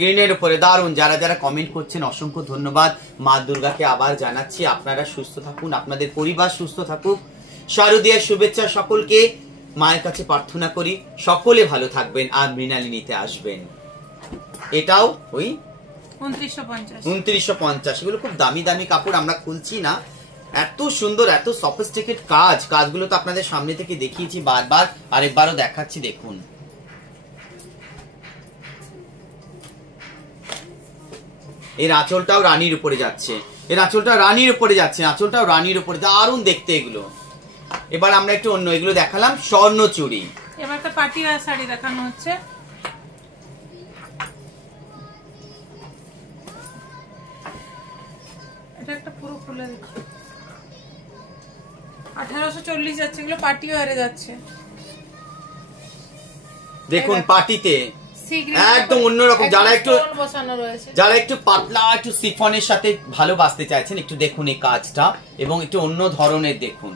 গ্রিনের উপরে দারুন। যারা যারা কমেন্ট করছেন অসংখ্য ধন্যবাদ। মা দুর্গাকে আবার জানাচ্ছি আপনারা সুস্থ থাকুন, আপনাদের পরিবার সুস্থ থাকুক। শারদীয়ার শুভেচ্ছা সকলকে, মায়ের কাছে প্রার্থনা করি সকলে ভালো থাকবেন আর মৃণালিনীতে আসবেন। এটাও ওই 2950। এগুলো খুব দামি দামি কাপড়, আমরা খুলছি না। এত সুন্দর, এত সফিস্টিকেট কাজ, কাজগুলো তো আপনাদের সামনে থেকে দেখিয়েছি বারবার, আরেকবারও দেখাচ্ছি। দেখুন এর আঁচলটাও রানীর উপরে যাচ্ছে, এর আঁচলটা রানীর উপরে যাচ্ছে, আঁচলটাও রানীর উপরে, দারুণ দেখতে এগুলো। এবার আমরা একটু অন্য, এগুলো দেখালাম স্বর্ণচুরি। এবার একটা পার্টি ওয়্যার শাড়ি দেখানো হচ্ছে। এটা একটা পুরো খুলে দেখো, 1840 যাচ্ছে, এগুলো পার্টি ওয়্যারে যাচ্ছে। দেখুন পার্টিতে একদম অন্যরকম। যারা একটু পাতলা, একটু সিফনের সাথে ভালোবাসতে চাইছেন, একটু দেখুন এই কাজটা, এবং একটু অন্য ধরনের দেখুন।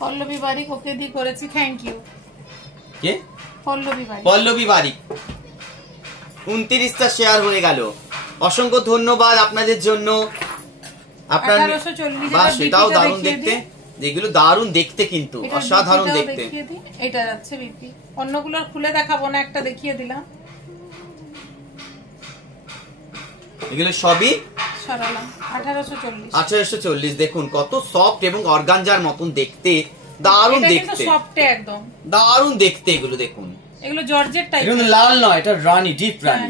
পল্লবী বারিক ওকে দি করেছি, থ্যাংক ইউ। কে? পল্লবী বারিক 29টা শেয়ার হয়ে গেল, অসংখ্য ধন্যবাদ আপনাদের জন্য। আপনার সেটাও দারুণ দেখতে, যেগুলো দারুণ দেখতে কিন্তু অসাধারণ দেখতে। এটা যাচ্ছে বিপি, অন্যগুলো খুলে দেখাবো না, একটা দেখিয়ে দিলাম। এগুলো সবই 1840। দেখুন কত সফট এবং অর্গানজার মতন দেখতে, দারুণ দেখতে, সফট একদম দারুণ দেখতে। এগুলো দেখুন, এগুলো জর্জেট টাইপ, এগুলো লাল নয়, এটা রানী, ডিপ রানী,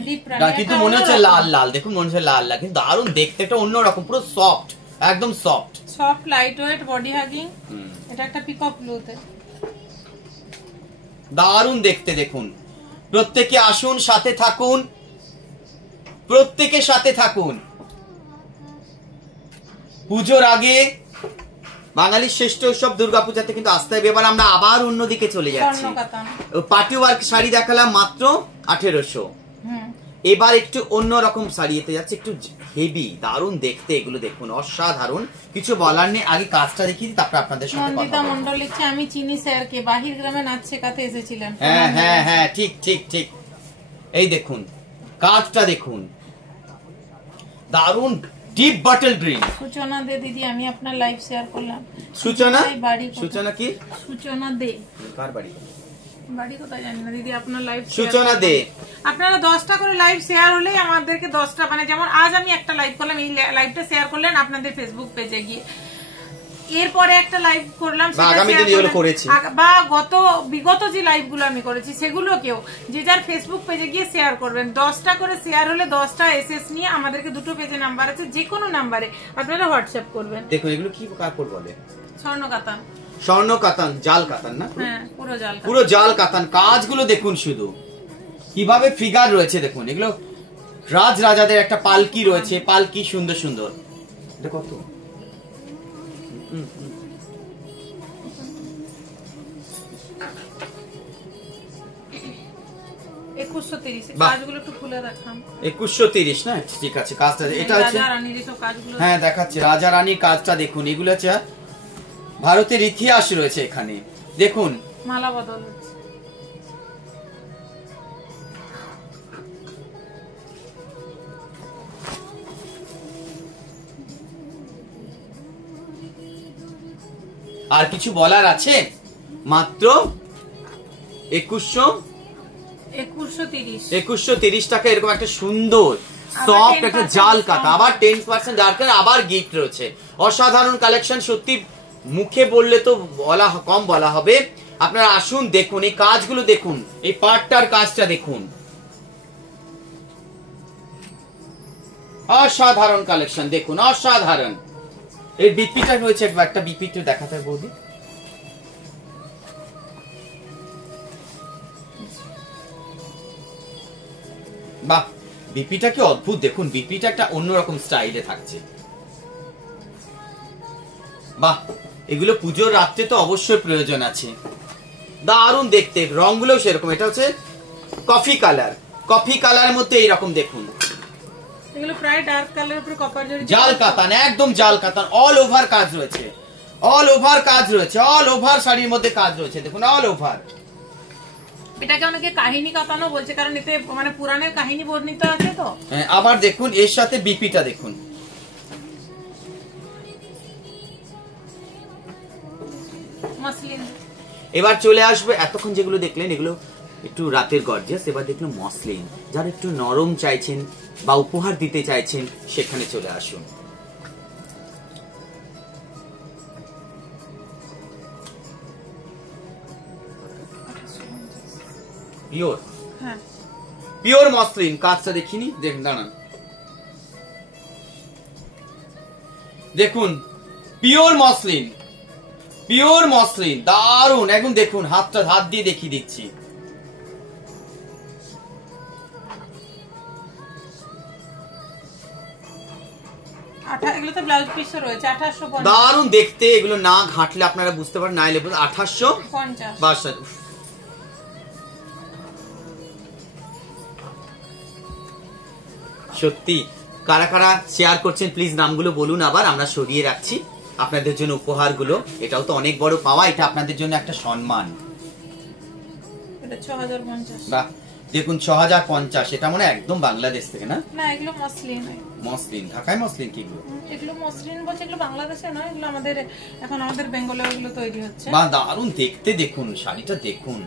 কিন্তু মনে হচ্ছে লাল লাল। দেখুন মনে হচ্ছে লাল লাল, কিন্তু দারুণ দেখতে, এটা অন্যরকম, পুরো সফট, একদম soft light weight, body hugging. এটা একটা পিকক ব্লুতে, দারুণ দেখতে। দেখুন প্রত্যেকে আসুন, সাথে থাকুন, প্রত্যেকে সাথে থাকুন। পুজোর আগে বাঙালির শ্রেষ্ঠ উৎসব দুর্গাপূজাতে কিন্তু আসতে হবে। এবার আমরা আবার অন্যদিকে চলে যাচ্ছি। পার্টি ওয়ার্ক শাড়ি দেখালাম মাত্র 1800। এবার একটু অন্যরকম শাড়ি এতে যাচ্ছে, একটু হেভি, দারুণ দেখতে। এগুলো দেখুন অসাধারণ, কিছু বলার নেই। আগে কাজটা দেখিয়ে দিই, তারপর আপনাদের সাথে কথা বলবো। নন্দিতা মন্ডল লিখছে, আমি চিনি স্যারকে, বাহির গ্রামে নাচ শেখাতে এসেছিলেন। হ্যাঁ হ্যাঁ হ্যাঁ, ঠিক ঠিক ঠিক। এই দেখুন কাজটা দেখুন, দারুণ ডিপ বটল গ্রিন। সূচনা দে দিদি, আমি আপনার লাইভ শেয়ার করলাম। সূচনা কি? সূচনা দে, কার বাড়ি? বাড়ি কোথায় জানি না দিদি, আপনার লাইভ সূচনা দে। আপনারা 10টা করে লাইভ শেয়ার হলেই আমাদেরকে 10টা, মানে যেমন আজ আমি একটা লাইভ করলাম, এই লাইভটা শেয়ার করলেন আপনাদের ফেসবুক পেজে গিয়ে, এরপরে একটা লাইভ করলাম, বা বিগত যে লাইভগুলো আমি করেছি সেগুলোকেও যে যার ফেসবুক পেজে গিয়ে শেয়ার করবেন। 10টা করে শেয়ার হলে 10টা এসএস নিয়ে আমাদেরকে দুটো পেজে নাম্বার আছে, যে কোনো নাম্বারে আপনারা হোয়াটসঅ্যাপ করবেন। দেখুন এগুলো কি কাপড় বলে? স্বর্ণ কাতান। স্বর্ণ কাতান, জাল কাতান না? হ্যাঁ, পুরো জাল কাতান। কাজগুলো দেখুন শুধু কিভাবে ফিগার রয়েছে দেখুন। এগুলো রাজাদের একটা পালকি রয়েছে, পালকি সুন্দর সুন্দর। এটা কত? 2130। কাজগুলো একটু খুলে দেখাম। 2130 না? ঠিক আছে, কাজটা এটা হচ্ছে রাজা রানীর সব কাজগুলো। হ্যাঁ দেখাচ্ছি, রাজা রানীর কাজটা দেখুন। এগুলো হচ্ছে ভারতের ইতিহাস রয়েছে এখানে, দেখুন মালা বদল হচ্ছে। আর কিছু বলার আছে? মাত্র 2130 টাকা এরকম একটা সুন্দর সফট একটা জাল কাতা, আবার 10% ডার্কার, আবার গিফট রয়েছে। অসাধারণ কালেকশন, সত্যি মুখে বললে তো কম বলা হবে। আপনারা আসুন দেখুন এই কাজগুলো, দেখুন এই পাটটার কাজটা দেখুন, অসাধারণ কালেকশন দেখুন, অসাধারণ। এর বিপিটা রয়েছে, একটা বিপিটা দেখাতে বৌদি। বাহ, বিপিটা কি অদ্ভুত দেখুন, বিপিটা একটা অন্যরকম স্টাইলে থাকছে। বাহ, এগুলো পুজোর রাত্রে তো অবশ্যই প্রয়োজন আছে। দারুণ দেখতে, রংগুলো সেরকম। এটা হচ্ছে কফি কালার, কফি কালারের মধ্যে এইরকম দেখুন। এগুলো প্রায় ডার্ক কালারের উপরে কপার জরি, জাল কাতান, একদম জাল কাতান। অল ওভার কাজ রয়েছে, অল ওভার কাজ রয়েছে, অল ওভার শাড়ির মধ্যে কাজ রয়েছে দেখুন, অল ওভার। এটাকে অনেকে কাহিনী কাতানো বলছে, কারণ এতে মানে পুরাণের কাহিনী বর্ণিত আছে তো। হ্যাঁ, আবার দেখুন এর সাথে বিপিটা দেখুন। মসলিন। এবার চলে আসবে, এতক্ষণ যেগুলো দেখলেন এগুলো একটু রাতের গর্জিয়াস, এবার দেখলো মসলিন। যারা একটু নরম চাইছেন বা উপহার দিতে চাইছেন সেখানে চলে আসুন। পিওর, হ্যাঁ পিওর মসলিন। কাজটা দেখিনি, দেখুন দাঁড়ান, দেখুন পিওর মসলিন, পিওর মসলিন, দারুন একদম। দেখুন হাত দিয়ে দেখিয়ে দিচ্ছি। এগুলোতে ব্লাউজ পিসও রয়েছে 1850। দারুন দেখতে, এগুলো না ঘাটলে আপনারা বুঝতে পারেন, না এলে 1850। সত্যি কারা কারা শেয়ার করছেন প্লিজ নামগুলো বলুন, আবার আমরা সরিয়ে রাখছি আপনাদের জন্য উপহারগুলো। এটাও তো অনেক বড় পাওয়া, এটা আপনাদের জন্য একটা সম্মান। এটা 6050। বাহ, দেখুন 6050। এটা মনে একদম বাংলাদেশ থেকে না? না, এগুলো মসলিন। মসলিন, ঢাকায় মসলিন কি এগুলো? এগুলো মসলিন বলছে, এগুলো বাংলাদেশে নয়, এগুলো আমাদের এখন আমাদের বেঙ্গলে ওগুলো তৈরি হচ্ছে। বাহ, দারুন দেখতে, দেখুন শাড়িটা দেখুন,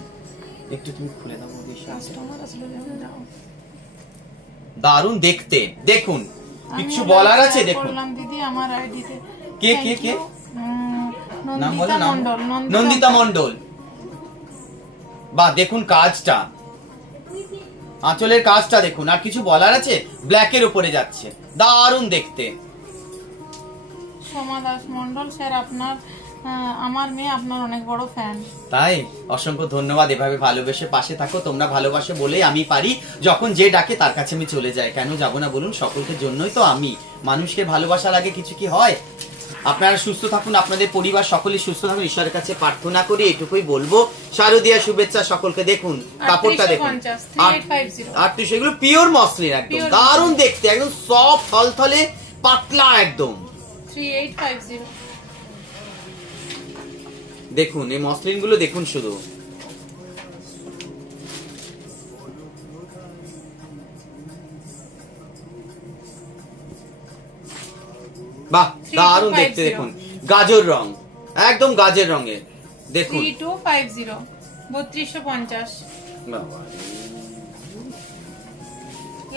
একটু তুমি খুলে দাও বেশি। কাস্টমার আসলে যখন যাও, দারুন দেখতে, দেখুন কিছু বলার আছে? দেখুন দিদি আমার আইডিতে কে কে কে নাম বলো, নন্দিতা মণ্ডল। বাহ, দেখুন কাজটা, আঁচলের কাজটা দেখুন। আর কিছু বলার আছে? ব্ল্যাকের উপরে যাচ্ছে, দারুন দেখতে। সোমা দাস মণ্ডল স্যার, আপনার আমার মেয়ে আপনার অনেক বড় ফ্যান। তাই অসংখ্য ধন্যবাদ। এভাবে ভালোবেসে পাশে থাকো, তোমরা ভালোবাসে বলেই আমি পারি, যখন যে ডাকে তার কাছে আমি চলে যাই। কেন যাব না বলুন? সকলকে জন্যই তো আমি। মানুষকে ভালোবাসা লাগে কিছু কি হয়? আপনারা সুস্থ থাকুন, আপনাদের পরিবার সকলেই সুস্থ থাকুন, ঈশ্বরের কাছে প্রার্থনা করি, এটুকুই বলবো। শারদীয়া শুভেচ্ছা সকলকে। দেখুন কাপড়টা দেখুন, 3850। এগুলো পিওর মসলিন, একদম দারুণ দেখতে, একদম সফট থলথলে পাতলা একদম। 3850। দেখুন এই মসলিন গুলো দেখুন শুধু, বাহ দারুণ দেখতে। দেখুন গাজর রং, একদম গাজর রঙের। দেখুন 3250, 3250।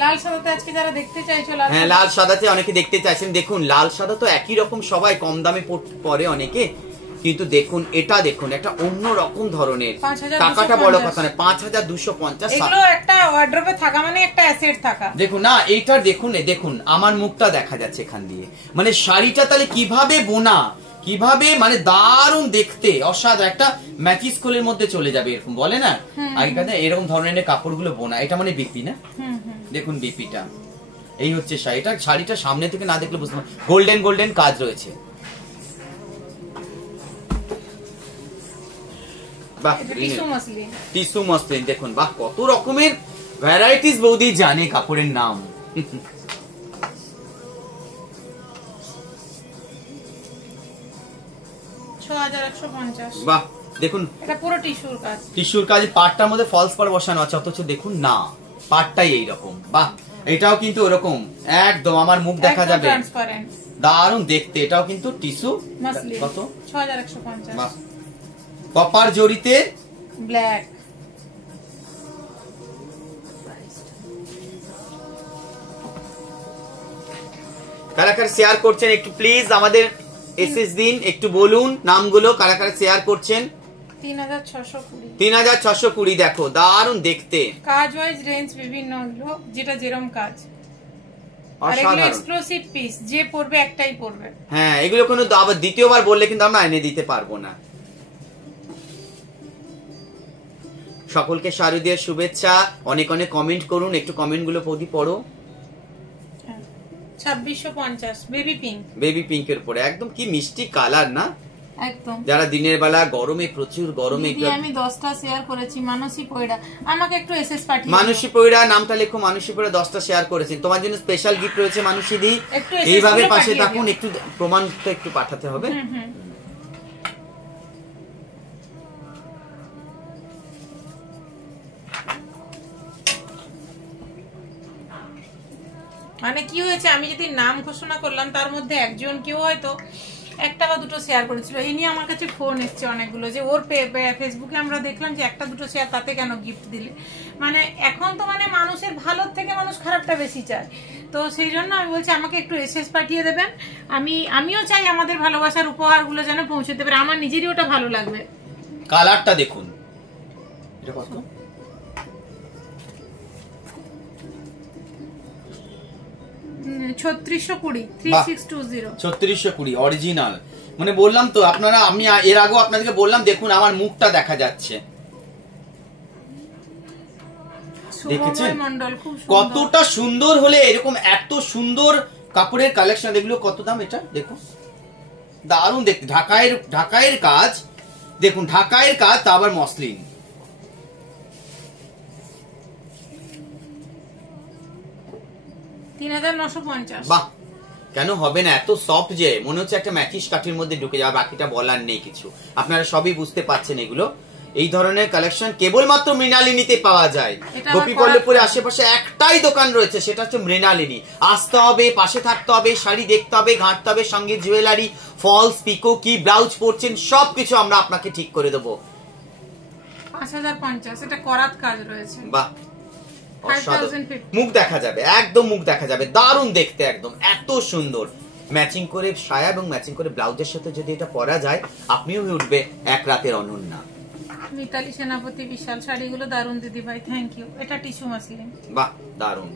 লাল সাদাতে আজকে যারা দেখতে চাইছো, হ্যাঁ লাল সাদাতে অনেকে দেখতে চাইছেন। দেখুন লাল সাদা তো একই রকম, সবাই কম দামে পরে অনেকে, কিন্তু দেখুন এটা দেখুন একটা অন্য রকম ধরনের, টাকাটা বড় কথা না, 5250। এগুলো একটা ওয়ার্ড্রপে থাকা মানে একটা অ্যাসেট থাকা। দেখুন না এইটা দেখুন, দেখুন আমার মুখটা দেখা যাচ্ছে এখান দিয়ে, মানে শাড়িটা তাহলে কিভাবে বোনা, কিভাবে মানে দারুণ দেখতে, অসাধারণ একটা ম্যাচিস কোলের মধ্যে চলে যাবে এরকম বলে না আগেকার এরকম ধরনের কাপড়গুলো বোনা। এটা মানে বিপি না, দেখুন বিপিটা এই হচ্ছে শাড়িটা। শাড়িটা সামনে থেকে না দেখলে বুঝতে পারবেন, গোল্ডেন গোল্ডেন কাজ রয়েছে। বাহ টিস্যু মসলিন দেখুন, বাহ কত রকমের ভ্যারাইটিস বৌদি জানে কাপড়ের নাম। বাহ দেখুন এটা পুরো টিস্যুর কাজ, টিস্যুর কাজ, পাটটার মধ্যে ফলস পাড় বসানো আছে, অথচ দেখুন না পাটটাই এইরকম। বাহ এটাও কিন্তু ওরকম একদম আমার মুখ দেখা যাবে, দারুণ দেখতে। এটাও কিন্তু টিস্যু, কত 6150। বাহ কপার জড়িতে ব্ল্যাক, কারা কারা শেয়ার করছেন একটু প্লিজ আমাদের এসএস দিন, একটু বলুন নামগুলো, কারা কারা শেয়ার করছেন। 3620 দেখো দারুণ দেখতে, কাজ ওয়াইজ রেঞ্জ বিভিন্ন হলো, যেটা যেরকম কাজ, আর এগুলো এক্সক্লুসিভ পিস, যে পড়বে একটাই পড়বে। হ্যাঁ এগুলো কোনো আবার দ্বিতীয়বার বললে কিন্তু আমরা এনে দিতে পারবো না। সকলকে শারদীয়ার শুভেচ্ছা, অনেক অনেক কমেন্ট করুন, একটু কমেন্ট গুলো পড়ো। 2650 বেবি পিঙ্ক, বেবি পিঙ্কের উপরে একদম কি মিষ্টি কালার না একদম। যারা দিনের বেলা গরমে, প্রচুর গরমে, আমি 10টা শেয়ার করেছি। মানসী পয়ড়া আমাকে একটু এসএস পাঠিয়ে, মানসী পয়ড়া নামটা লেখো, মানসী পয়ড়া 10টা শেয়ার করেছেন, তোমার জন্য স্পেশাল গিফট রয়েছে মানসী দি, এইভাবে পাশে থাকুন, একটু প্রমাণটা একটু পাঠাতে হবে। মানে কি হয়েছে, আমি যদি নাম ঘোষণা করলাম তার মধ্যে একজন কেউ হয়তো একটা বা দুটো শেয়ার করেছিল, এই নিয়ে আমার কাছে ফোন এসছে অনেকগুলো, যে ওর ফেসবুকে আমরা দেখলাম যে একটা দুটো শেয়ার, তাতে কেন গিফট দিলে। মানে এখন তো মানে মানুষের ভালোর থেকে মানুষ খারাপটা বেশি চায়, তো সেই জন্য আমি বলছি আমাকে একটু এসএস পাঠিয়ে দেবেন। আমিও চাই আমাদের ভালোবাসার উপহারগুলো যেন পৌঁছতে পারে, আমার নিজেরই ওটা ভালো লাগবে। কালারটা দেখুন, এটা কত 3620 অরিজিনাল, মানে বললাম তো আপনারা, আমি এর আগেও আপনাদেরকে বললাম, দেখুন আমার মুখটা দেখা যাচ্ছে, দেখেছেন কতটা সুন্দর হলে এরকম এত সুন্দর কাপড়ের কালেকশন। এগুলো কত দাম, এটা দেখুন দারুণ দেখতে, ঢাকাইয়ের কাজ দেখুন, ঢাকাইয়ের কাজ তা আবার মসলিন। বাহ কেন হবে না, এত সফট যে মনে হচ্ছে একটা ম্যাচিস কাঠির মধ্যে ঢুকে যাওয়া, বাকিটা বলার নেই কিছু, আপনারা সবই বুঝতে পারছেন। এগুলো এই ধরনের কালেকশন কেবলমাত্র মৃণালিনীতে পাওয়া যায়। গোপীবল্লভপুরের আশেপাশে একটাই দোকান রয়েছে, সেটা হচ্ছে মৃণালিনী। আসতে হবে, পাশে থাকতে হবে, শাড়ি দেখতে হবে, ঘাঁটতে হবে, সঙ্গে জুয়েলারি, ফলস, পিকো, কি ব্লাউজ পরছেন সবকিছু আমরা আপনাকে ঠিক করে দেবো। 5050 এটা করাত কাজ রয়েছে। বাহ মুখ দেখা যাবে, একদম মুখ দেখা যাবে, দারুণ দেখতে, একদম এত সুন্দর। ম্যাচিং করে সায়া এবং ম্যাচিং করে ব্লাউজের সাথে যদি এটা পরা যায়, আপনিও হয়ে উঠবে এক রাতের অনন্যা। মিতালি সেনাপতি, বিশাল শাড়িগুলো দারুণ দিদি ভাই, থ্যাংক ইউ। এটা টিস্যু মাসলিন, বাহ দারুণ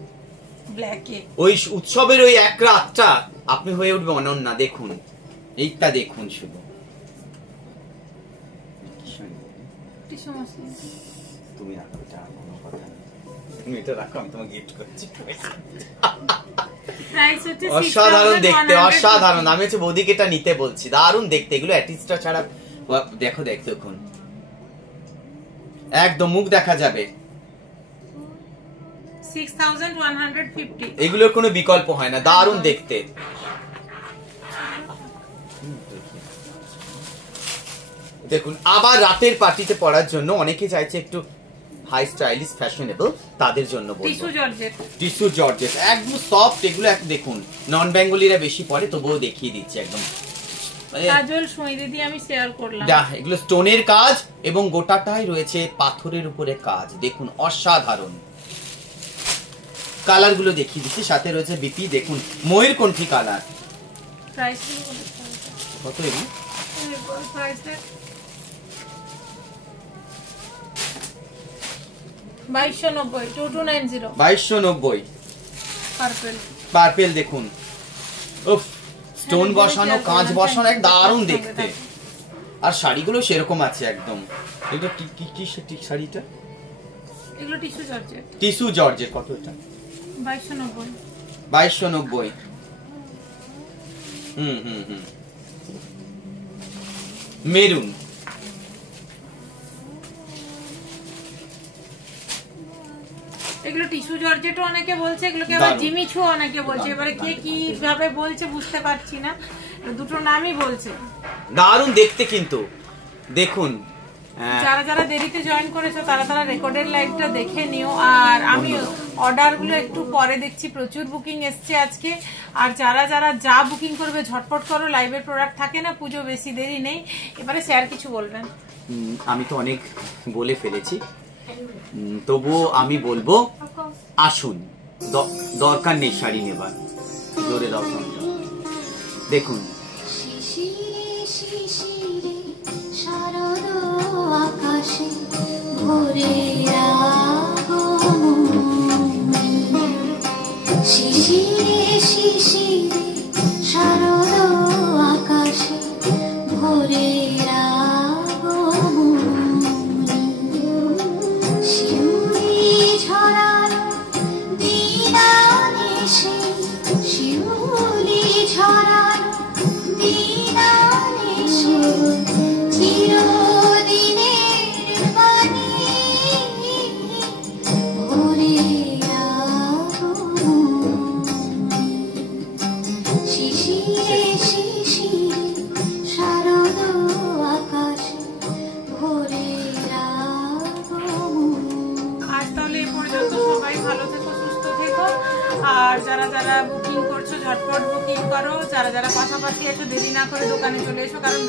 ব্ল্যাকে। ওই উৎসবের ওই এক রাতটা আপনি হয়ে উঠবে অনন্যা। দেখুন এইটা দেখুন, শুধু টিস্যু মাসলিন। তুমি রাখো, এটা কোনো কথা নেই, তুমি এটা রাখো, আমি তোমাকে গিফট করছি। অসাধারণ দেখতে, অসাধারণ। আমি হচ্ছে বৌদিকে এটা নিতে বলছি, দারুণ দেখতে। এগুলো অ্যাটিস্টটা ছাড়া দেখো, দেখুন একদম মুখ দেখা যাবে। 6150 এগুলোর কোনো বিকল্প হয় না, দারুণ দেখতে। দেখুন আবার রাতের পার্টিতে পরার জন্য অনেকে চাইছে একটু হাই স্টাইলিশ ফ্যাশনেবল, তাদের জন্য টিস্যু জর্জেট একদম সফট। এগুলো দেখুন নন বেঙ্গলিরা বেশি পরে, তবুও দেখিয়ে দিচ্ছে একদম কাজল সুই দিদি আমি শেয়ার করলাম। এগুলো স্টোনের কাজ এবং গোটাটাই রয়েছে পাথরের উপরে কাজ, দেখুন অসাধারণ। কালার গুলো দেখিয়ে দিচ্ছি, সাথে রয়েছে বিপি, দেখুন ময়ূরকণ্ঠী কালার। প্রাইস কত এগুলো? প্রাইস 2290, 2290 2290। পার্পল। পার্পেল দেখুন, উফ, স্টোন বসানো, কাঁচ বসানো, এক দারুণ দেখতে। আর শাড়িগুলো সেরকম আছে একদম। এটা কি শাড়িটা? এগুলো টিস্যু জর্জেট। Tissue georgette. কত এটা? 2290। 2290। মেরুন। এগুলো টিস্যু জর্জেটও অনেকে বলছে, এগুলোকে আবার জিমিচু অনেকে বলছে। এবারে কে কি ভাবে বলছে বুঝতে পারছি না, দুটো নামই বলছে। দারুণ দেখতে কিন্তু দেখুন। যারা যারা দেরিতে জয়েন করেছো তারা রেকর্ডেড লাইভটা দেখে নিও। আর আমি অর্ডারগুলো একটু পরে দেখছি, প্রচুর বুকিং এসছে আজকে। আর যারা যারা যা বুকিং করবে ঝটপট করো, লাইভের প্রোডাক্ট থাকে না, পুজো বেশি দেরি নেই। এবারে স্যার কিছু বলবেন। আমি তো অনেক বলে ফেলেছি, তবুও আমি বলবো আসুন, দরকার নেই শাড়ি নেবার। জোরে দাও সঙ্গে। দেখুন আকাশে ভোরে শিশিরে শিশিরে শারদ আকাশে ভোরে শিউলি ঝরানো দিনানিশে, শিউলি ঝরানো দিনানিশে চিরদিনের বাণী ভোরে শিশিরে শিশিরে শারদ আকাশে ভোরে আজ তাহলে এই পর্যন্ত। সবাই ভালো থেকো, সুস্থ থেকো। আর যারা যারা বুকিং করছো ঝটপট বুকিং করো। যারা যারা পাশাপাশি আছো দেরি না করে দোকানে চলে এসো, কারণ